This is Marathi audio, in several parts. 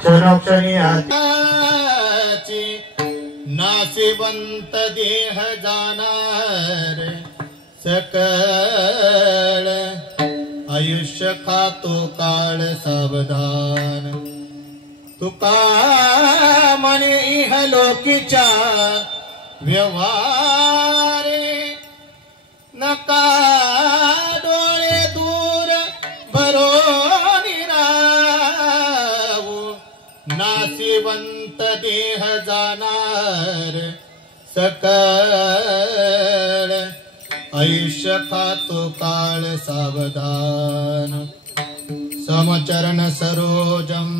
क्षणोक्षणी नासिवंत देह जाणार सकळ आयुष्य खातो काळ सावधान तुका म्हणे इहलोकीच्या व्यवहारे नका डोळे दूर भरोनी राहू नासिवंत देह जाणार सकळ आयुष्य खातो काळ सावधान समचरण सरोजम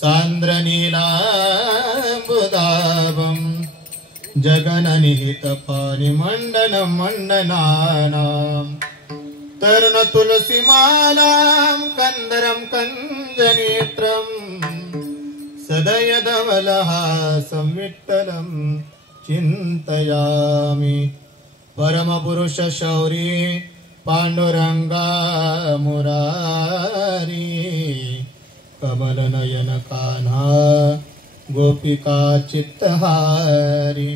सांद्र नीलांबुदाभं जगननिहित पारिमंडन मंडनानां तरुण तुलसीमालां कंदरं कंजनेत्रं सदयधवलहासं विठ्ठलं चिन्तयामि परमपुरुष शौरी पांडुरंगा मुरारी कमल नयन कान्हा गोपिका चित्तहारी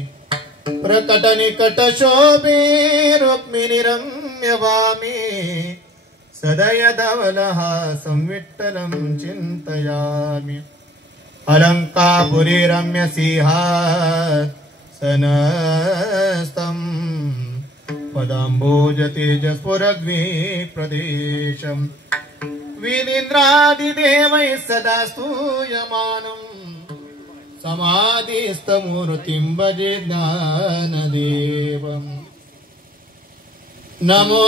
प्रकट निकट शोभे रुक्मिणी रम्य वामी सदय धवलहासं विठ्ठलं चिन्तयामि अलंकापुरी रम्य सिंहासनस्थं पदाम्बोज तेजस्फुरद्वी प्रदेशम् विनिन्द्रादिदेवैः सदा स्तूयमानं समाधिस्थमूर्तिं भजे ज्ञानदेवम् नमो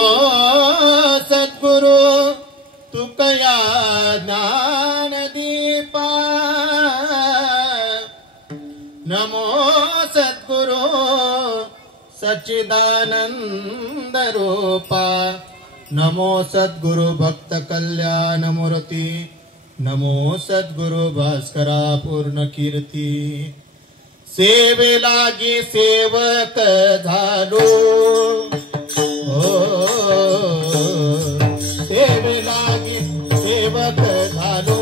सद्गुरु तुकया ज्ञानदीपा नमो सद्गुरु सच्चिदानंद रूपा नमो सद्गुरु भक्त कल्याण मूर्ती नमो सद्गुरु भास्करा पूर्ण कीर्ती सेवे लागी सेवक झालो सेवे लागी सेवक झालो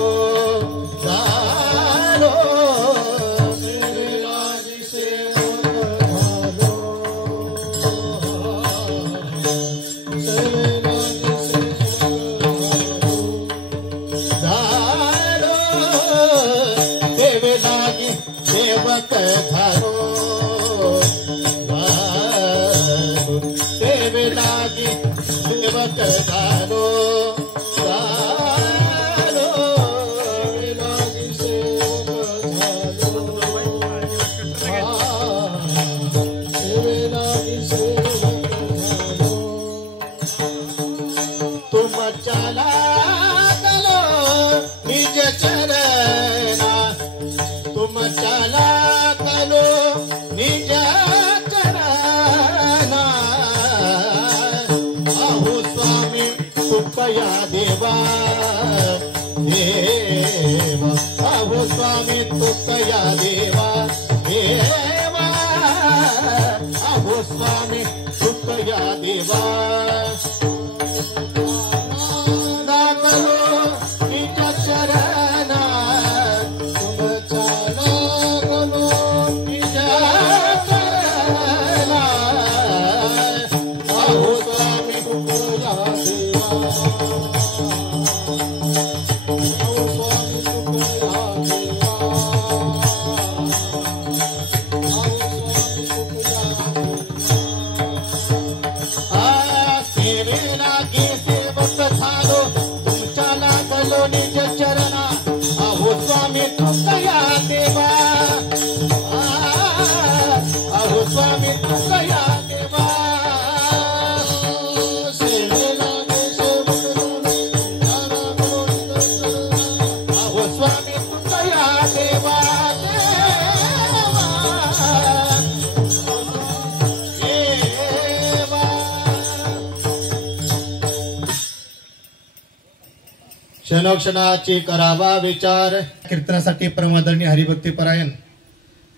क्षणोक्षणाची करावा विचार कीर्तनासाठी परमादरणीय हरिभक्ती परायण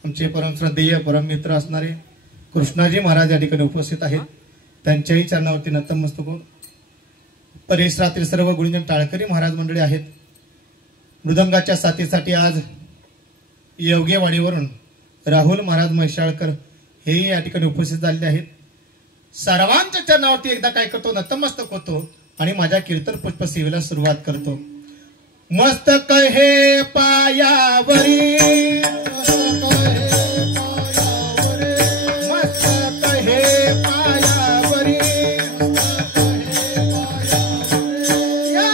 आमचे परमश्रद्धेय परममित्र असणारे कृष्णाजी महाराज या ठिकाणी उपस्थित आहेत. त्यांच्याही चरणावरती नतमस्तक होऊन परिसरातील सर्व गुरुजन टाळकरी महाराज मंडळी आहेत. मृदंगाच्या साथीसाठी आज योगेवाडीवरून राहुल महाराज म्हैसाळकर हेही या ठिकाणी उपस्थित झालेले आहेत. सर्वांच्या चरणावरती एकदा काय करतो, नतमस्तक होतो आणि माझ्या कीर्तन पुष्प सेवेला सुरुवात करतो. मस्तक हे पायावरी, मस्तक हे पायावरी, या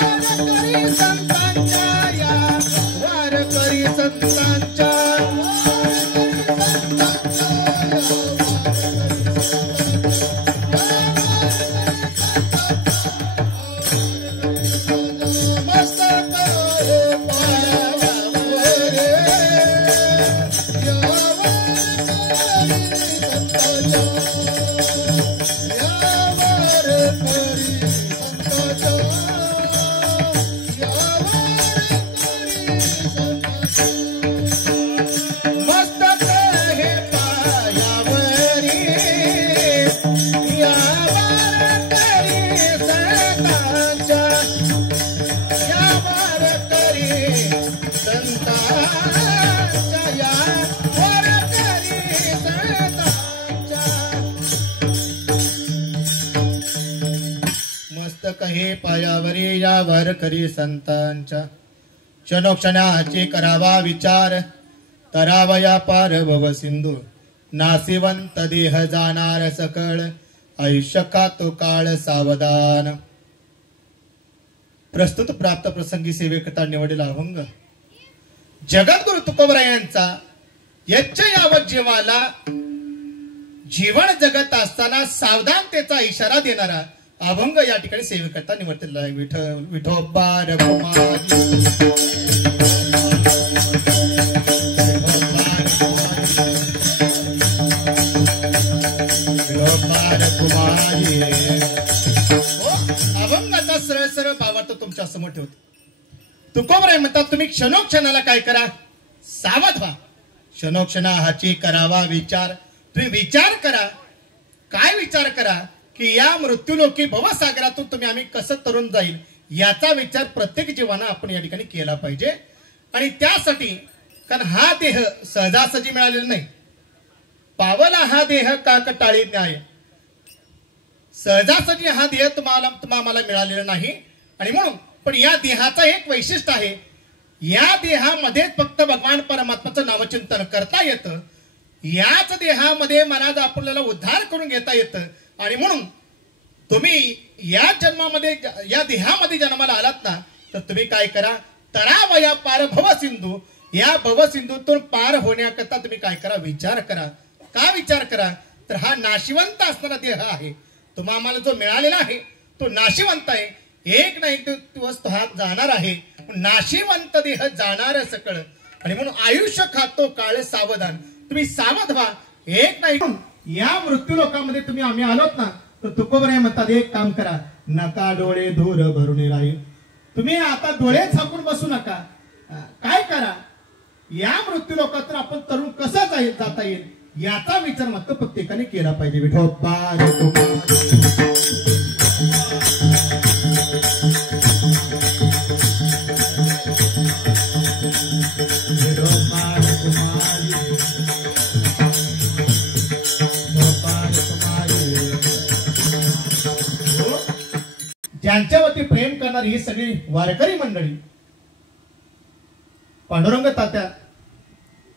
वारकरी संतांच्या, या वारकरी संतांच्या, हे पायावरी या वारकरी संतांच्या. क्षणोक्षणाचे करावा विचार, तरावया पार भव सिंधू. नासिवंत देह जाणार सकळ, आयुष्य खातो काळ सावधान. प्रस्तुत प्राप्त प्रसंगी सेवेकरता निवडलेला अभंग जगद्गुरु तुकोबरायांचा यच्च यावत जीवाला जीवन जगत असताना सावधानतेचा इशारा देणारा अभंग या ठिकाणी सेवेकरता निवडलेला आहे. विठोबा रघुमारी, अभंगाचा सरळ सरळ भावार्थ तुमच्या समोर ठेवतो. तुकोबराय म्हणतात, तुम्ही क्षणोक्षणाला काय करा, सावध व्हा. क्षणोक्षणा हाची करावा विचार. तुम्ही विचार करा. काय विचार करा की या मृत्यूलोकी भवसागरातून तुम्ही आम्ही कसं तरुण जाईल याचा विचार प्रत्येक जीवानं आपण या ठिकाणी केला पाहिजे. आणि त्यासाठी, कारण हा देह सहजासहजी मिळालेला नाही. पावला हा देह काकटाळी न्याय. सहजासहजी हा देह तुम्हाला मिळालेला नाही. आणि म्हणून पण या देहाचं एक वैशिष्ट्य आहे, या देहामध्ये फक्त भगवान परमात्माचं नामचिंतन करता येतं. याच देहामध्ये मनाचा आपल्याला उद्धार करून घेता येतं. आणि म्हणून तुम्ही या जन्मामध्ये, या देहामध्ये जन्माला आलात ना, तर तुम्ही काय करा, तरावया पार भव सिंधू. या भवसिंधूतून पार होण्याकरता तुम्ही काय करा, विचार करा. का विचार करा, तर हा नाशिवंत असणारा देह आहे. तुम्हाला जो मिळालेला आहे तो नाशिवंत आहे. एक ना एक दिवस तो हा जाणार आहे. नाशिवंत देह जाणार सकळ. आणि म्हणून आयुष्य खातो काळ सावधान. तुम्ही सावध व्हा. एक ना एक या मृत्यू लोकांमध्ये तुम्ही आम्ही आलोत ना, तर तुकोबराय म्हणतात, एक काम करा, नका डोळे धूर भरून राहील. तुम्ही आता डोळे झाकून बसू नका. काय करा, या मृत्यू लोकात आपण तरुण कसं जाता येईल याचा विचार मात्र प्रत्येकाने केला पाहिजे. विठोबा ज्यांच्यावरती प्रेम करणारी ही सगळी वारकरी मंडळी, पांडुरंग तात्या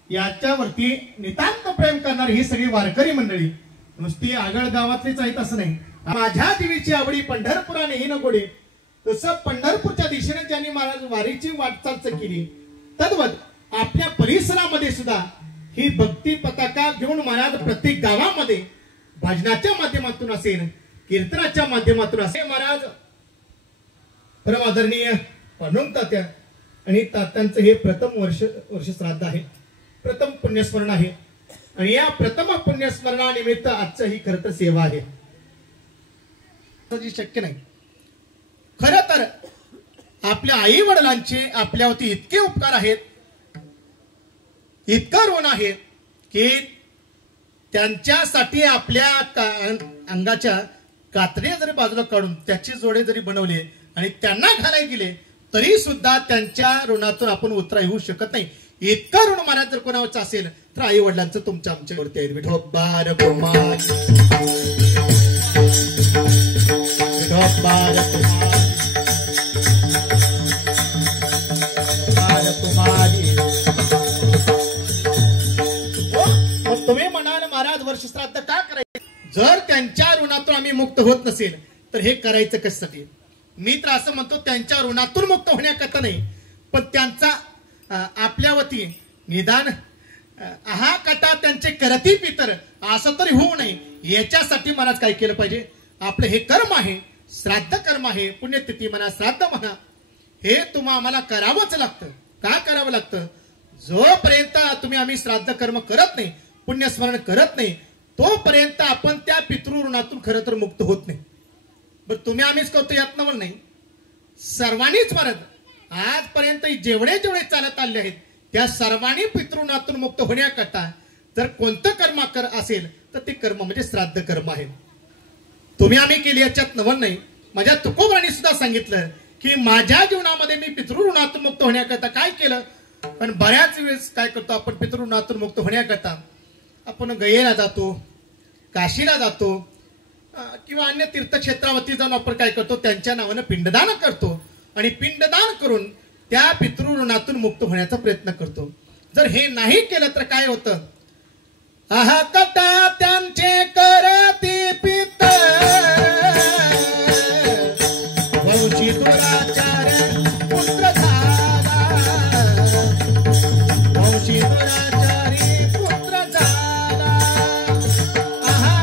याच्यावरती नितांत प्रेम करणारी ही सगळी वारकरी मंडळी नुसती आगळ गावातलीच आहेत असं नाही. माझ्या देवीची आवडी पंढरपुराने ही नगोडे, तसं पंढरपूरच्या दिशेने ज्यांनी महाराज वारीची वाटचाल केली, तद्वत आपल्या परिसरामध्ये सुद्धा ही भक्ती पताका घेऊन महाराज प्रत्येक गावामध्ये भजनाच्या माध्यमातून असेल, कीर्तनाच्या माध्यमातून असेल, महाराज परम आदरणीय पांडुरंग तात्या आणि तात्यांचं हे प्रथम वर्ष श्राद्ध आहे, प्रथम पुण्यस्मरण आहे. आणि या प्रथम पुण्यस्मरणानिमित्त आजचं ही खरं तर सेवा आहे. शक्य नाही. खरं तर आपल्या आई वडिलांचे आपल्यावरती इतके उपकार आहेत इतकं ऋण आहे की त्यांच्यासाठी आपल्या अंगाच्या कातडे जरी बाजूला काढून त्याचे जोडे जरी बनवले आणि त्यांना घालायला गेले तरी सुद्धा त्यांच्या ऋणातून आपण उतरा येऊ शकत नाही. इतकं ऋण महाराज जर कोणावरचं असेल तर आई वडिलांचं तुमच्या आमच्यावरती आहे. विठोबार कुमार विठोबार कुमारी. तुम्ही म्हणाल महाराज वर्ष श्राद्ध का करायचं? जर त्यांच्या ऋणातून आम्ही मुक्त होत नसेल तर हे करायचं कशासाठी? मी तर असं म्हणतो त्यांच्या ऋणातून मुक्त होण्याकरता नाही, पण त्यांचा आपल्या वती निदान हा कटा त्यांचे करती पितर असं तरी होऊ नये याच्यासाठी महाराज काय केलं पाहिजे? आपलं हे कर्म आहे, श्राद्ध कर्म आहे, पुण्यतिथी म्हणा, श्राद्ध म्हणा, हे तुम्हाला आम्हाला करावंच लागतं. का करावं लागतं? जोपर्यंत तुम्ही आम्ही श्राद्ध कर्म करत नाही, पुण्यस्मरण करत नाही, तोपर्यंत आपण त्या पितृ ऋणातून खरं तर मुक्त होत नाही. बरं तुम्ही आम्हीच करतो यात नवल नाही, सर्वांनीच महाराज आजपर्यंत जेवढे जेवढे चालत आले आहेत त्या सर्वांनी पितृणातून मुक्त होण्याकरता जर कोणतं कर्म असेल तर ते कर्म म्हणजे श्राद्ध कर्म आहे. तुम्ही आम्ही केली याच्यात नवल नाही. माझ्या तुकोबांनी सुद्धा सांगितलं की माझ्या जीवनामध्ये मी पितृऋणातून मुक्त होण्याकरता काय केलं. पण बऱ्याच वेळेस काय करतो आपण पितृऋणातून मुक्त होण्याकरता आपण गयेला जातो, काशीला जातो किंवा अन्य तीर्थक्षेत्रावरती जाऊन आपण काय करतो त्यांच्या नावानं पिंडदान करतो आणि पिंडदान करून त्या पितृऋणातून मुक्त होण्याचा प्रयत्न करतो. जर हे नाही केलं तर काय होतं? आहा कटा त्यांचे करती पितर वंशी दुराचार पुत्र झाला, वंशी दुराचारी पुत्र झाला. आहा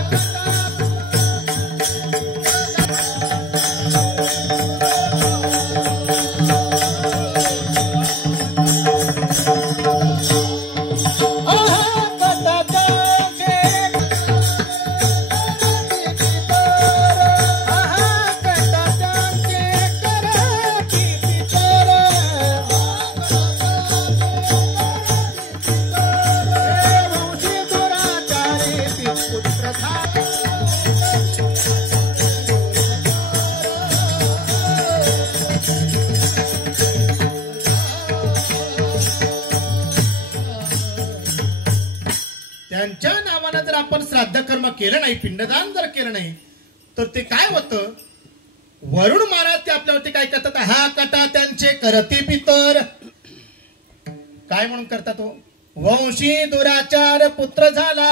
त्यांच्या नावानं जर आपण श्राद्ध कर्म केलं नाही, पिंडदान जर केलं नाही तर ते काय होतं? वरुण महाराज ते आपल्यावरती काय करतात? हा कटा त्यांचे करती पितर काय म्हणून करतात? वंशी दुराचार पुत्र झाला.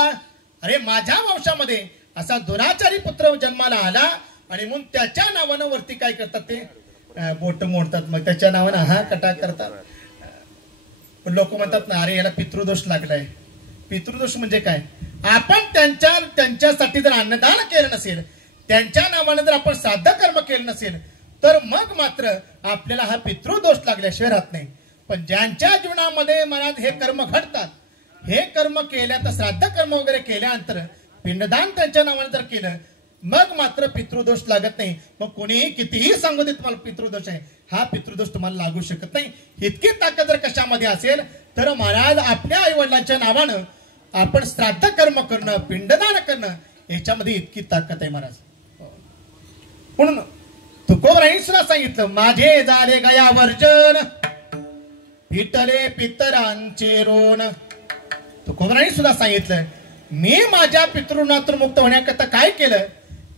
अरे माझ्या वंशामध्ये असा दुराचारी पुत्र जन्माला आला आणि म्हणून त्याच्या नावानं वरती काय करतात? ते बोट मोडतात, मग त्याच्या नावानं हा कटा करतात. पण लोक म्हणतात ना, अरे याला पितृदोष लागलाय. पितृदोष म्हणजे काय? आपण त्यांच्यासाठी जर अन्नदान केलं नसेल, त्यांच्या नावानं जर आपण श्राद्ध कर्म केलं नसेल तर मग मात्र आपल्याला हा पितृदोष लागल्याशिवाय राहत नाही. पण ज्यांच्या जीवनामध्ये मनात हे कर्म घडतात, हे कर्म केल्या तर श्राद्ध कर्म वगैरे केल्यानंतर पिंडदान त्यांच्या नावानं जर केलं मग मात्र पितृदोष लागत नाही. मग कोणीही कितीही सांगू दे तुम्हाला पितृदोष आहे, हा पितृदोष तुम्हाला लागू शकत नाही. इतकी ताकद जर कशामध्ये असेल तर महाराज आपल्या आई वडिलांच्या नावानं आपण श्राद्ध कर्म करणं, पिंडदान करणं याच्यामध्ये इतकी ताकद आहे महाराज. म्हणून तुकोबांनी सुद्धा सांगितलं, माझे झाले गया वर्जन पिटले पितरांचे रोण. तुकोबांनी सुद्धा सांगितलं, मी माझ्या पितृणातून मुक्त होण्याकरता काय केलं?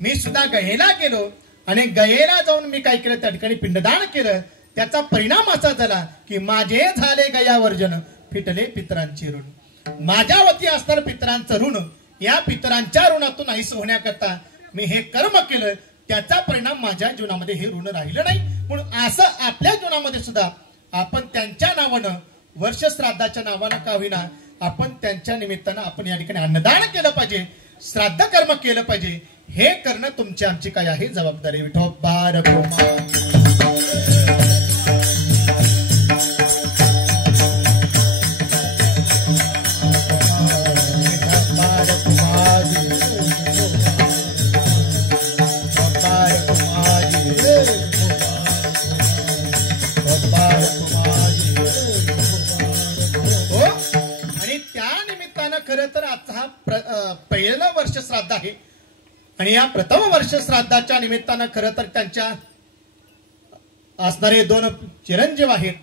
मी सुद्धा गयेला गेलो आणि गयेला जाऊन मी काय केलं? त्या ठिकाणी पिंडदान केलं. त्याचा परिणाम असा झाला की माझे झाले गया वर्जन फिटले पितरांचे ऋण. माझ्या वती असणारं पितरांचं ऋण, या पितरांच्या ऋणातून नाहीस होण्याकरता मी हे कर्म केलं, त्याचा परिणाम माझ्या जीवनामध्ये हे ऋण राहिलं नाही. म्हणून असं आपल्या जीवनामध्ये सुद्धा आपण त्यांच्या नावानं, वर्ष श्राद्धाच्या नावानं का होईना, आपण त्यांच्या निमित्तानं आपण या ठिकाणी अन्नदान केलं पाहिजे, श्राद्ध कर्म केलं पाहिजे. हे करणं तुमची आमची काय आहे जबाबदारी. विठोबा आजचा हा पहिलं वर्ष श्राद्ध आहे आणि या प्रथम वर्ष श्राद्धाच्या निमित्तानं खरं तर त्यांच्या असणारे 2 चिरंजीव आहेत,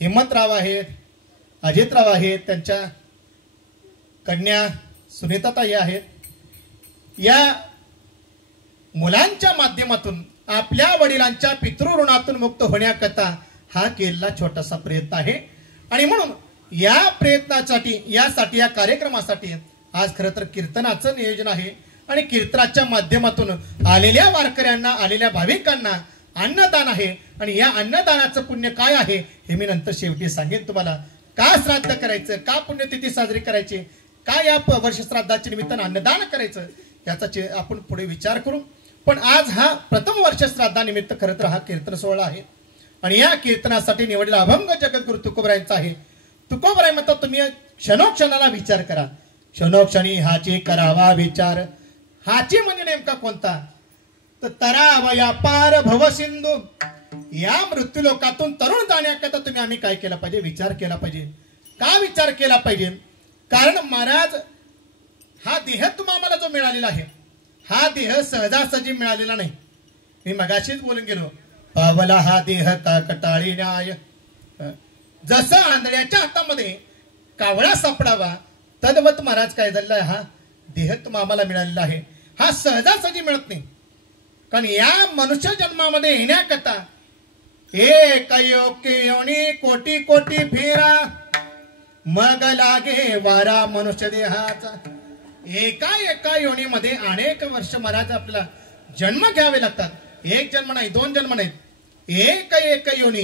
हिम्मतराव आहेत, अजितराव आहेत, त्यांच्या कन्या सुनीताताई आहेत. या मुलांच्या माध्यमातून आपल्या वडिलांच्या पितृऋणातून मुक्त होण्याकरता हा केलेला छोटासा प्रयत्न आहे. आणि म्हणून या प्रयत्नासाठी या कार्यक्रमासाठी आज खरं तर कीर्तनाचं नियोजन आहे आणि कीर्तनाच्या माध्यमातून आलेल्या वारकऱ्यांना, आलेल्या भाविकांना अन्नदान आहे. आणि या अन्नदानाचं पुण्य काय आहे हे मी नंतर शेवटी सांगेन तुम्हाला. का श्राद्ध करायचं, का पुण्यतिथी साजरी करायची, का या वर्ष श्राद्धाच्या निमित्तानं अन्नदान करायचं याचा आपण पुढे विचार करू. पण आज हा प्रथम वर्ष श्राद्धानिमित्त खरं तर हा कीर्तन सोहळा आहे आणि या कीर्तनासाठी निवडलेला अभंग जगद्गुरु तुकोबरायांचा आहे. तुकोबराय म्हणतात तुम्ही क्षणोक्षणाला विचार करा, क्षणोक्षणी हाची करावा विचार. हाची म्हणजे नेमका कोणता तर तरावया पार भवसिंधू. या मृत्यूलोकातून तरुण जाण्याकरता आम्ही काय केला पाहिजे, विचार केला पाहिजे. का विचार केला पाहिजे, कारण महाराज हा देह तुम्हाला जो मिळालेला आहे हा देह सहजासहजी मिळालेला नाही. मी मगाशीच बोलून गेलो, पावला हा देह का कटाळी न्याय. जसं आंधळ्याच्या हातामध्ये कावळा सापडावा तद्वत महाराज काय झालेला आहे, हा देह तुम्हाला मिळालेला आहे. हा सहजासहजी मिळत नाही, कारण या मनुष्य जन्मामध्ये येण्याकरता एक योनी कोटी कोटी फेरा मग लागे वारा मनुष्य देहाचा. एका योनीमध्ये अनेक वर्ष महाराज आपल्याला जन्म घ्यावे लागतात. एक जन्म नाही, 2 जन्म नाहीत, एक योनी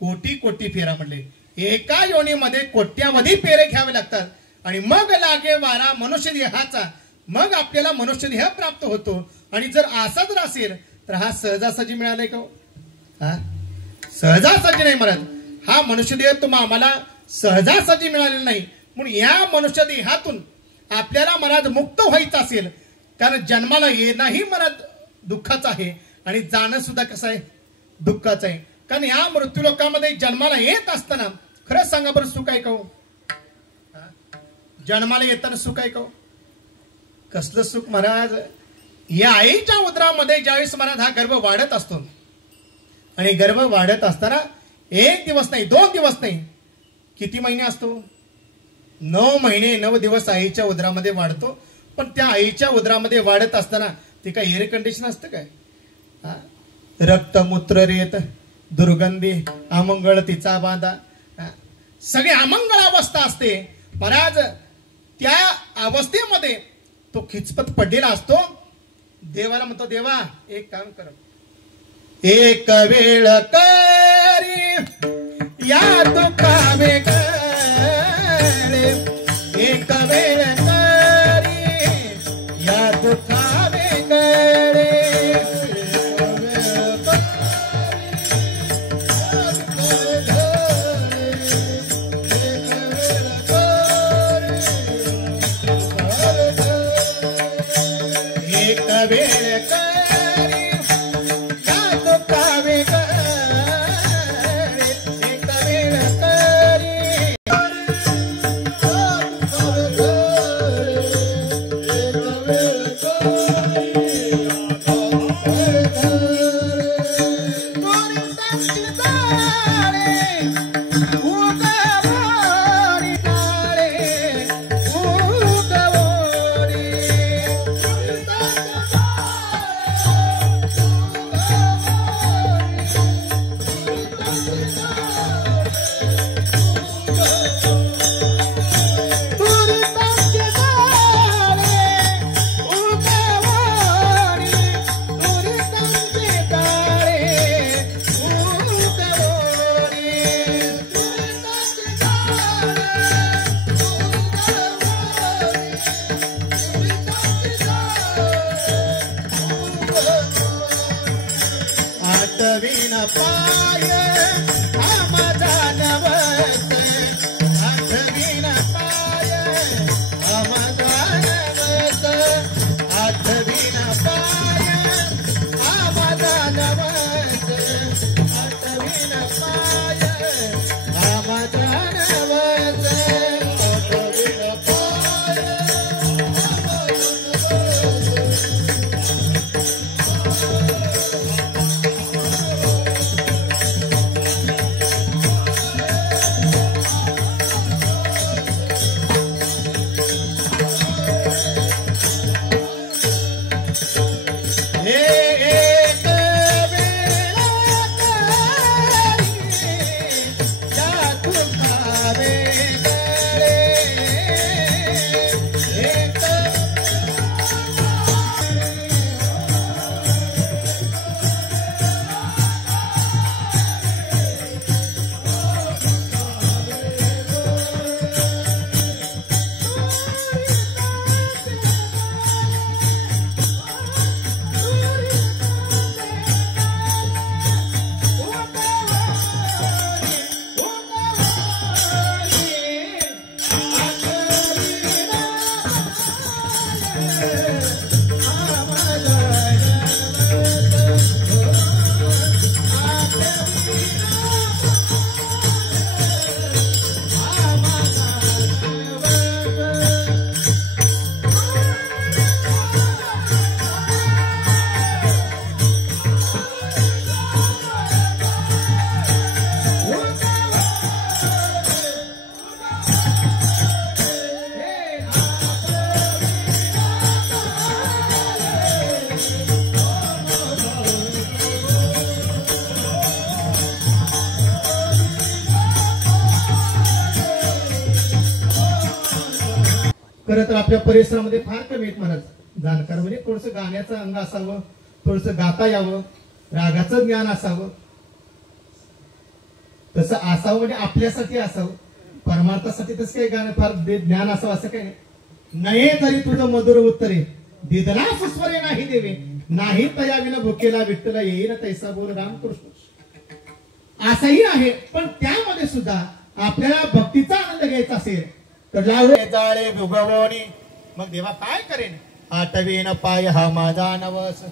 कोटी कोटी फेरा म्हणले. एका योनीमध्ये कोट्यावधी फेरे घ्यावे लागतात आणि मग लागे वारा मनुष्य देहाचा. मग आपल्याला मनुष्य देह प्राप्त होतो. आणि जर असा जर असेल तर हा सहजासहजी मिळालाय का? हा सहजासहजी नाही महाराज. हा मनुष्य देह आम्हाला सहजासहजी मिळालेला नाही. म्हणून या मनुष्य देहातून आपल्याला महाराज मुक्त व्हायचं असेल, कारण जन्माला येणंही महाराज दुःखाचं आहे आणि जाणं सुद्धा कसं आहे, दुःखाचं आहे. कारण या मृत्यूलोकामध्ये जन्माला येत असताना खरंच सांगा बरं, सुख आहे का हो? जन्माला येताना सुख आहे का? कसलं सुख महाराज. या आईच्या उदरामध्ये ज्यावेळेस महाराज हा गर्भ वाढत असतो आणि गर्भ वाढत असताना 1 दिवस नाही, 2 दिवस नाही, किती महिने असतो, 9 महिने 9 दिवस आईच्या उदरामध्ये वाढतो. पण त्या आईच्या उदरामध्ये वाढत असताना ते काय एअर कंडिशन असतं काय? रक्त मूत्र रेत दुर्गंधी अमंगळ तिचा बांधा, सगळी अमंगळ अवस्था असते महाराज. त्या अवस्थेमध्ये तो खिचपत पडलेला असतो. देवाला म्हणतो, देवा एक काम कर, एक वेळ करी या दुखावे करे, एक वेळ करी या दुखावे करे. खरं तर आपल्या परिसरामध्ये फार कमी आहेत महाराज जाणकार. म्हणजे थोडस गाण्याचं अंग असावं, थोडस गाता यावं, रागाचं ज्ञान असावं, तसं असावं म्हणजे आपल्यासाठी असावं. परमार्थासाठी तसं काही गाणं फार ज्ञान असावं असं काही नाही. तरी तुझं मधुर उत्तरे दिदला सुस्वरे नाही देवे, नाही तया विना भुकेला विठ्ठला येईन तैसा बोल रामकृष्ण. असंही आहे, पण त्यामध्ये सुद्धा आपल्याला भक्तीचा आनंद घ्यायचा असेल तर लावले जाळे भुगवणी. मग देवा काय करेन, आठवीन पाय हा माझा नवस,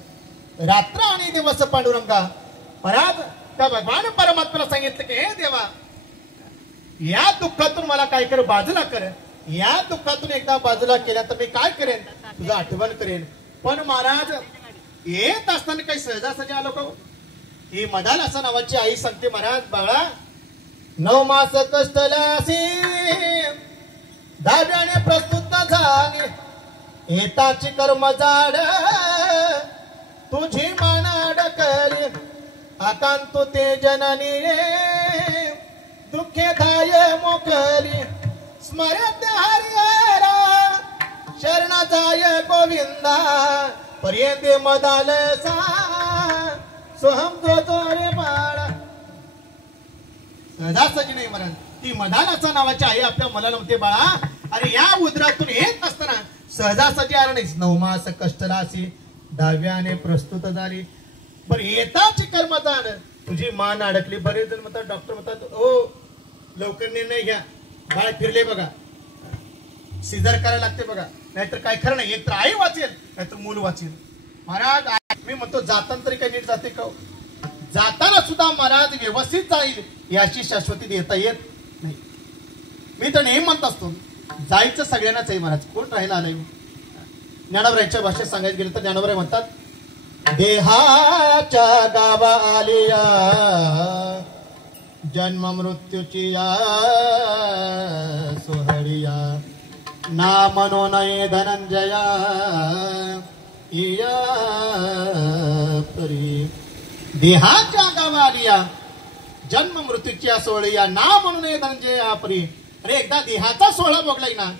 रात्र आणि दिवस पांडुरंगा. परात त्या भगवान परमात्म्याला सांगितलं की हे देवा, या दुःखातून मला काय कर, बाजूला कर. या दुःखातून एकदा बाजूला केल्या तर मी काय करेन, तुझं आठवण करेन. पण महाराज येत असताना काही सहजासहजी आलो का? ही मदाल असं नावाची आई सांगते, महाराज बाळा 9 मास कष्टलासी धाब्याने प्रस्तुत झाली, येताची कर्म जाड तुझी मान अडकली, आकांत ते जननी दुःखे धाय मोकली, स्मरत हरिहरा शरणा जाय गोविंदा, पर्यंते मदाल सा सोहम जो रे बाळा. सहजासहजी नाही महाराज, ती मदानाचा नावाची आई आपल्या मला म्हणते बाळा, अरे या उदरातून येत असताना सहजासहजी आला नाही. 9 मास कष्टलासी धाव्याने प्रस्तुत झाली, पण येताची कर्म जाण तुझी मान अडकली. बरेच जण म्हणतात, डॉक्टर म्हणतात ओ लवकर निर्णय घ्या, बाळ फिरले बघा, सिझर करायला लागते बघा, नाहीतर काय खरं नाही, एक तर आई वाचेल नाहीतर मूल वाचेल. महाराज मी म्हणतो जाताना तरी काही नीट जाते का? जाताना सुद्धा महाराज व्यवस्थित जाईल याची शाश्वती देता येत नाही. मी तर नेहमी म्हणत असतो जायचं सगळ्यांनाच आहे महाराज, कोण राहायला आलंय. ज्ञानोबरायांच्या भाषेत सांगायचं गेलं तर ज्ञानोबराय म्हणतात, देहाच्या गावा आलिया जन्म मृत्यूची या सोहळिया, ना मनो नये धनंजया इया परी. देहाच्या गावा आलिया जन्म मृत्यूची या सोहळिया, ना म्हणून नये धनंजया परी. अरे एकदा देहाचा सोहळा भोगलाय ना,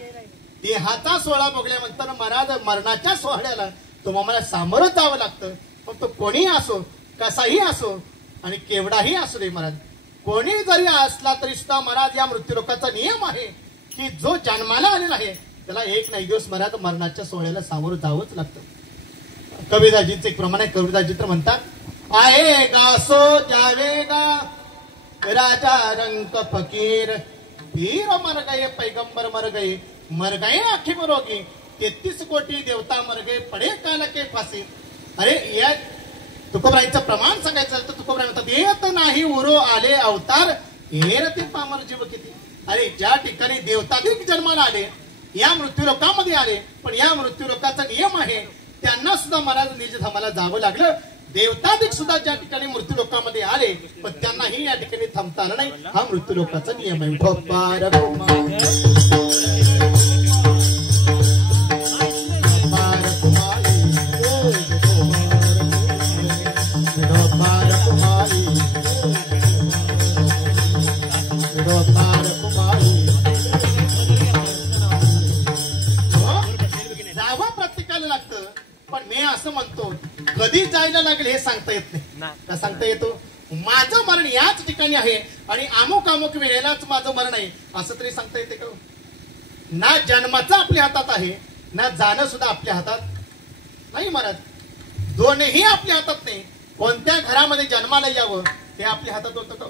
देहाचा सोहळा भोगल्यानंतर महाराज मरणाच्या सोहळ्याला तुम्हाला सामोरं जावं लागतं. मग तो कोणी असो, कसाही असो आणि केवढाही असू दे महाराज, कोणी जरी असला तरी सुद्धा महाराज या मृत्यूलोकाचा नियम आहे की जो जन्माला आलेला आहे त्याला एक नाही दिवस महाराज मरणाच्या सोहळ्याला सामोरं जावंच लागतं. कबीरदाजींचं एक प्रमाण आहे. कबीरदाजी तर म्हणतात, आएगा सो जावेगा राजा रंक फकीर, पीर मर गए पैगंबर मर गए आखी मरोगी, 33 कोटी देवता मर गए पडे काला के फासी. अरे या तुकोबराईचं प्रमाण सांगायचं तर तुकोबराय म्हणतात, येत नाही उरो आले अवतार हेरती पामर जीव किती. अरे ज्या ठिकाणी देवताधिक जन्माला आले, या मृत्यूलोकामध्ये आले, पण या मृत्यूलोकाचा नियम आहे त्यांना सुद्धा महाराज निज धामाला जावं लागलं. देवताधिक सुद्धा ज्या ठिकाणी मृत्यूलोकामध्ये आले पण त्यांनाही या ठिकाणी थांबता आलं नाही. हा मृत्यूलोकाचा नियम आहे. जावं प्रत्येकाला लागतं, पण मी असं म्हणतो कधी जायला लागेल हे सांगता येत नाही. का सांगता येतो? माझं मरण याच ठिकाणी आहे आणि अमुक अमुक वेळेलाच माझं मरण आहे असं तरी सांगता येते का? ना जन्माचं आपल्या हातात आहे, ना जाणं सुद्धा आपल्या हातात नाही महाराज. दोन्ही आपल्या हातात नाही. कोणत्या घरामध्ये जन्माला यावं हे आपल्या हातात होतं का?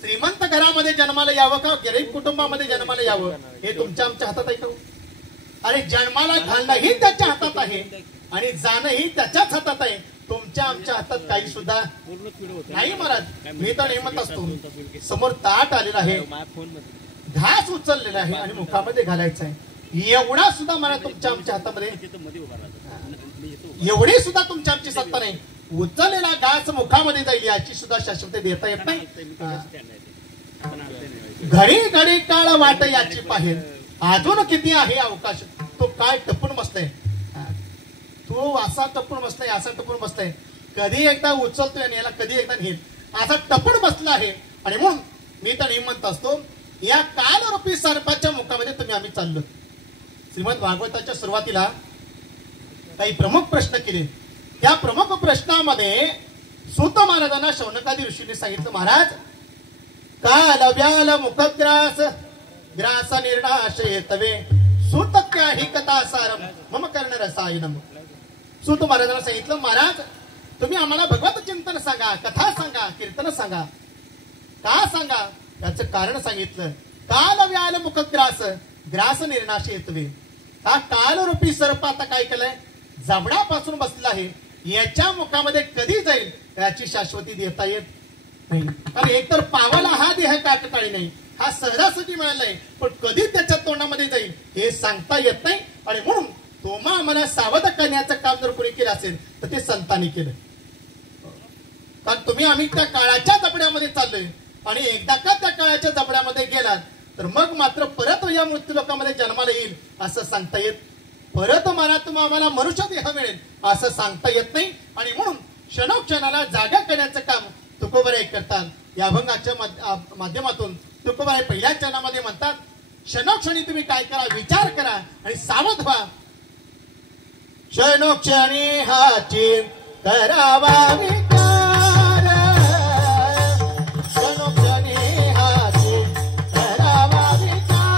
श्रीमंत घरामध्ये जन्माला यावं का गरीब कुटुंबामध्ये जन्माला यावं हे तुमच्या आमच्या हातात आहे का? अरे जन्माला घालणंही त्याच्या हातात आहे आणि जाणंही त्याच्याच हातात आहे. तुमच्या आमच्या हातात काही सुद्धा नाही महाराज. मी तर नेमत असतो समोर ताट आलेला आहे, घास उचललेला आहे आणि मुखामध्ये घालायचा आहे, एवढा सुद्धा मला तुमच्या आमच्या हातामध्ये एवढी सुद्धा तुमच्या आमची सत्ता नाही. उचललेला घास मुखामध्ये जाईल याची सुद्धा शाश्वती देता येत नाही. घडी घडी काळ वाट याची पाहिजे, अजून किती आहे अवकाश. तो काय टपून बसलाय, तो असा टपून बसलाय, असा टपून बसलाय, कधी एकदा उचलतोय आणि याला कधी एकदा नेल असा टपून बसला आहे. आणि म्हणून मी तर म्हणत असतो या कालरूपी सर्पाच्या मुखामध्ये तुम्ही आम्ही चाललो. श्रीमद भागवताच्या सुरुवातीला काही प्रमुख प्रश्न केले. त्या प्रमुख प्रश्नामध्ये सूत महाराजांना शौनकादी ऋषींनी सांगितलं, महाराज काल व्याल मुखग्रास ग्रास निर्णाशयतवे सूत काही कथा सारम मम कर्ण रसायनम. सूत महाराजांना सांगितलं, महाराज तुम्ही आम्हाला भगवत चिंतन सांगा, कथा सांगा, कीर्तन सांगा. का सांगा याचं कारण सांगितलं. काल व्याल मुखग्रास ग्रास निर्णाशयतवे. हा कालरूपी सर्प आता काय केलंय, जबडापासून बसलेला आहे. याच्या मुखामध्ये कधी जाईल याची शाश्वती देता येत नाही. कारण एकतर पावाला हा देह काटकाळी नाही, हा सहजासहजी मिळालाय, पण कधी त्याच्या तोंडामध्ये जाईल हे सांगता येत नाही. आणि म्हणून तोमा आम्हाला सावध करण्याचं काम जर कोणी केलं असेल तर ते संतांनी केलं. कारण तुम्ही आम्ही त्या काळाच्या जबड्यामध्ये चाललोय आणि एकदा का त्या काळाच्या जबड्यामध्ये गेलात तर मग मात्र परत या मृत्यू लोकांमध्ये जन्माला येईल असं सांगता येत. परत मनातून आम्हाला मनुष्य देह मिळेल असं सांगता येत नाही. आणि म्हणून क्षणोक्षणाला जागा करण्याचं काम तुकोबराय करतात. या अभंगाच्या माध्यमातून तुकोबराय पहिल्या चरणामध्ये म्हणतात, क्षणोक्षणी तुम्ही काय करा, विचार करा आणि सावध व्हा. क्षणोक्षणी हाची करावा विचार, क्षणोक्षणी हाची करावा विचार,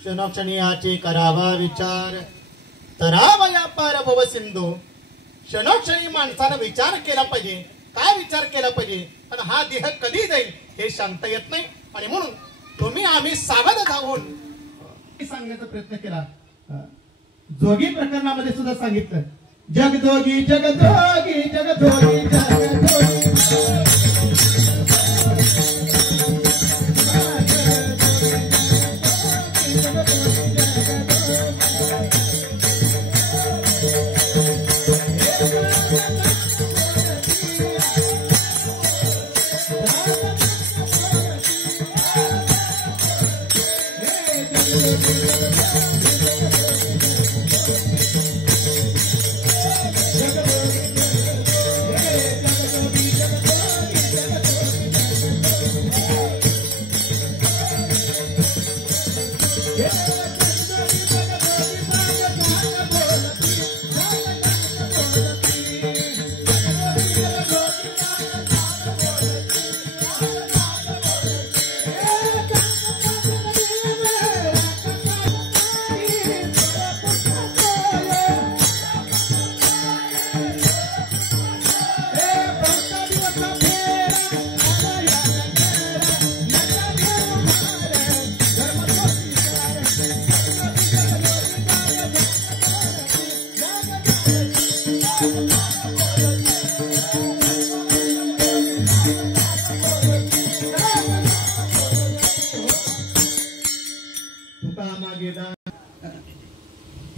क्षणोक्षणी करावा विचार, तरावा या पार भव सिंधू. क्षणोक्षणी माणसानं विचार केला पाहिजे. काय विचार केला पाहिजे, पण हा देह कधी जाईल हे सांगता येत नाही. आणि म्हणून तुम्ही आम्ही सावध राहून सांगण्याचा प्रयत्न केला. जोगी प्रकरणामध्ये सुद्धा सांगितलं, जगदोगी जगदोगी जगदोगी जगदोगी.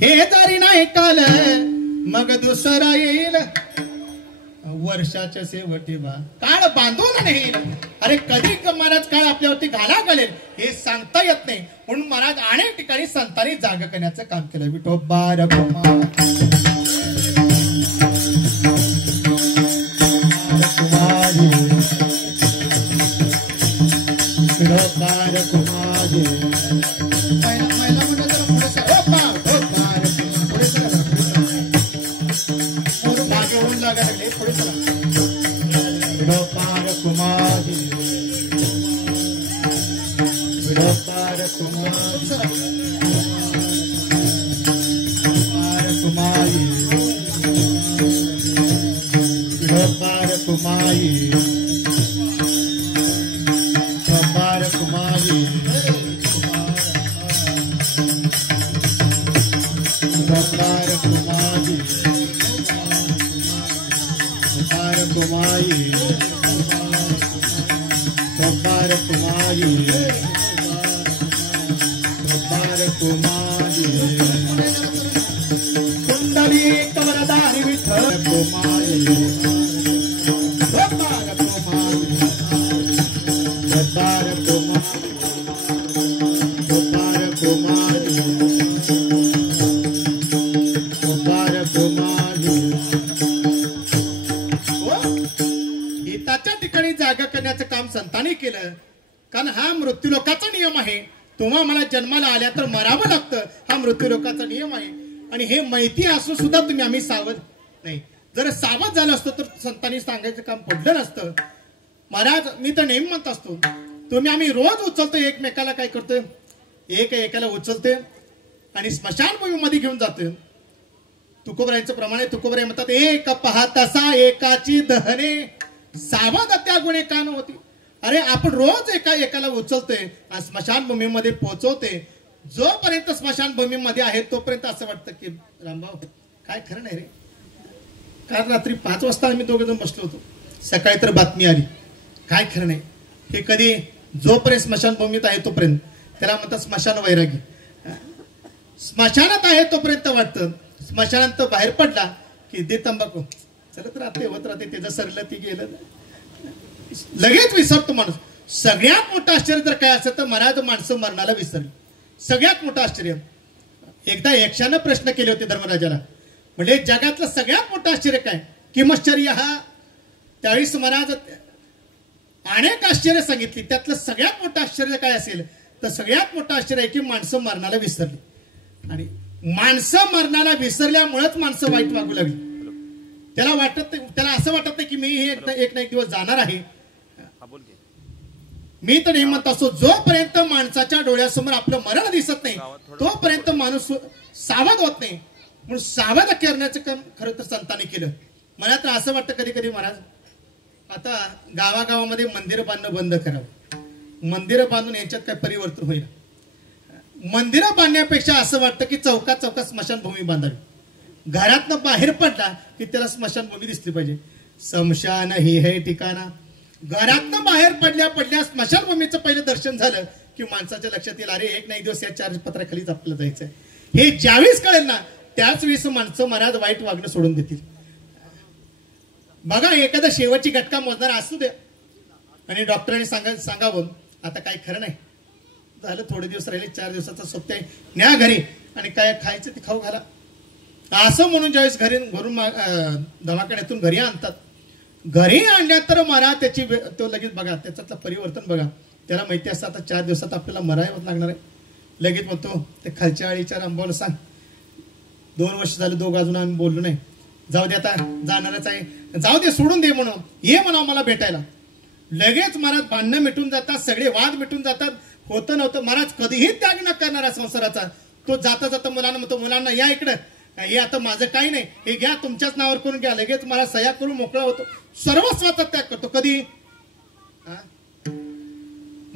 हे जरी नाही काल मग दुसरा येईल वर्षाच्या शेवटी बा काळ बांधून नाही. अरे कधी महाराज काळ आपल्यावरती घाला घालेल हे सांगता येत नाही. म्हणून महाराज अनेक ठिकाणी संतांनी जाग करण्याचं काम केलं. विठोबा कुमार संतांनी केलं. कारण हा मृत्यू लोकाचा नियम आहे. तुम्हा मला जन्माला आल्या तर मरावं लागतं. हा मृत्यू लोकाचा नियम आहे. आणि हे माहिती असून सुद्धा तुम्ही आम्ही सावध नाही. जर सावध झालं असतं तर संतांनी सांगायचं काम पडलं नसतं. महाराज मी तर नेहमी म्हणत असतो तुम्ही आम्ही रोज उचलतो एकमेकाला काय करतोय एकाला उचलते आणि स्मशानभूमीमध्ये घेऊन जातोय. तुकोबरायांचं प्रमाणे तुकोबराय म्हणतात एक पाहतासा एकाची दहने सावध त्या गुणे कान होती. अरे आपण रोज एकाला उचलतोय आणि स्मशानभूमीमध्ये पोहोचवते. जोपर्यंत स्मशानभूमीमध्ये आहे तोपर्यंत असं वाटतं की रामभाऊ काय खरं नाही रे. काल रात्री 5 वाजता आम्ही दोघे जण बसलो होतो. सकाळी तर बातमी आली काय खरं नाही. हे कधी जोपर्यंत स्मशानभूमीत आहे तोपर्यंत त्याला म्हणतात स्मशान वैरागी. स्मशानात आहे तोपर्यंत वाटतं स्मशानात बाहेर पडला की दे तंबाखू चलत राहते होत राहते. त्याचं सरलं ती गेलं लगेच विसरतो माणूस. सगळ्यात मोठं आश्चर्य जर काय असेल तर महाराज माणसं मरणाला विसरली. सगळ्यात मोठं आश्चर्य. एकदा यक्षानं प्रश्न केले होते धर्मराजाला म्हणजे जगातलं सगळ्यात मोठं आश्चर्य काय किमश्चर्य हा. त्यावेळेस महाराज अनेक आश्चर्य सांगितली. त्यातलं सगळ्यात मोठं आश्चर्य काय असेल तर सगळ्यात मोठं आश्चर्य आहे की माणसं मरणाला विसरली. आणि माणसं मरणाला विसरल्यामुळेच माणसं वाईट वागू लागली. त्याला असं वाटत नाही की मी हे एक ना एक दिवस जाणार आहे. मी तर नेहमी म्हणत असतो जोपर्यंत माणसाच्या डोळ्यासमोर आपलं मरण दिसत नाही तोपर्यंत माणूस सावध होत नाही. म्हणून सावध करण्याचं काम खरं तर संतांनी केलं. मला तर असं वाटतं कधी कधी महाराज आता गावागावामध्ये मंदिरं बांधणं बंद करावं. मंदिरं बांधून यांच्यात काय परिवर्तन होईल. मंदिरं बांधण्यापेक्षा असं वाटतं की चौकात चौकात स्मशानभूमी बांधावी. घरातनं बाहेर पडला की त्याला स्मशानभूमी दिसली पाहिजे. स्मशान ही हे ठिकाणा. घरातनं बाहेर पडल्या स्मशानभूमीचं पहिलं दर्शन झालं की माणसाच्या लक्षात येईल अरे एक ना एक दिवस या चार्जपत्राखालीच आपल्याला जायचंय. हे ज्यावेळेस कळेल ना त्याच वेळेस माणसं महाराज वाईट वागणं सोडून देतील. बघा एखादा शेवटची घटका मोजणारा असू द्या आणि डॉक्टरांनी सांगावं आता काही खरं नाही झालं थोडे दिवस राहिले 4 दिवसाचा सोबत आहे न्या घरी आणि काय खायचं ते खाऊ घाला असं म्हणून ज्यावेळेस घरून दवाखान्यातून घरी आणतात. घरी आणल्यात तर महाराज त्याची तो लगेच बघा त्याच्यातलं परिवर्तन बघा. त्याला माहिती असतं आता 4 दिवसात आपल्याला मरायला लागणार आहे. लगेच म्हणतो ते खालच्या आळीच्या रामभाऊला सांग 2 वर्ष झालं दोघं अजून आम्ही बोललो नाही. जाऊ दे आता जाणारच आहे जाऊ दे सोडून दे म्हणून ये म्हणा मला भेटायला. लगेच महाराज भांडणं मिटून जातात सगळे वाद मिटून जातात. होतं नव्हतं महाराज कधीही त्याग न करणारा संसाराचा तो जाता जाता मुलांना म्हणतो मुलांना या इकडं हे आता माझं काही नाही हे घ्या तुमच्याच नावावर करून घ्या. लगेच मला सह्या करून मोकळा होतो. सर्वस्वाचा त्याग करतो. कधी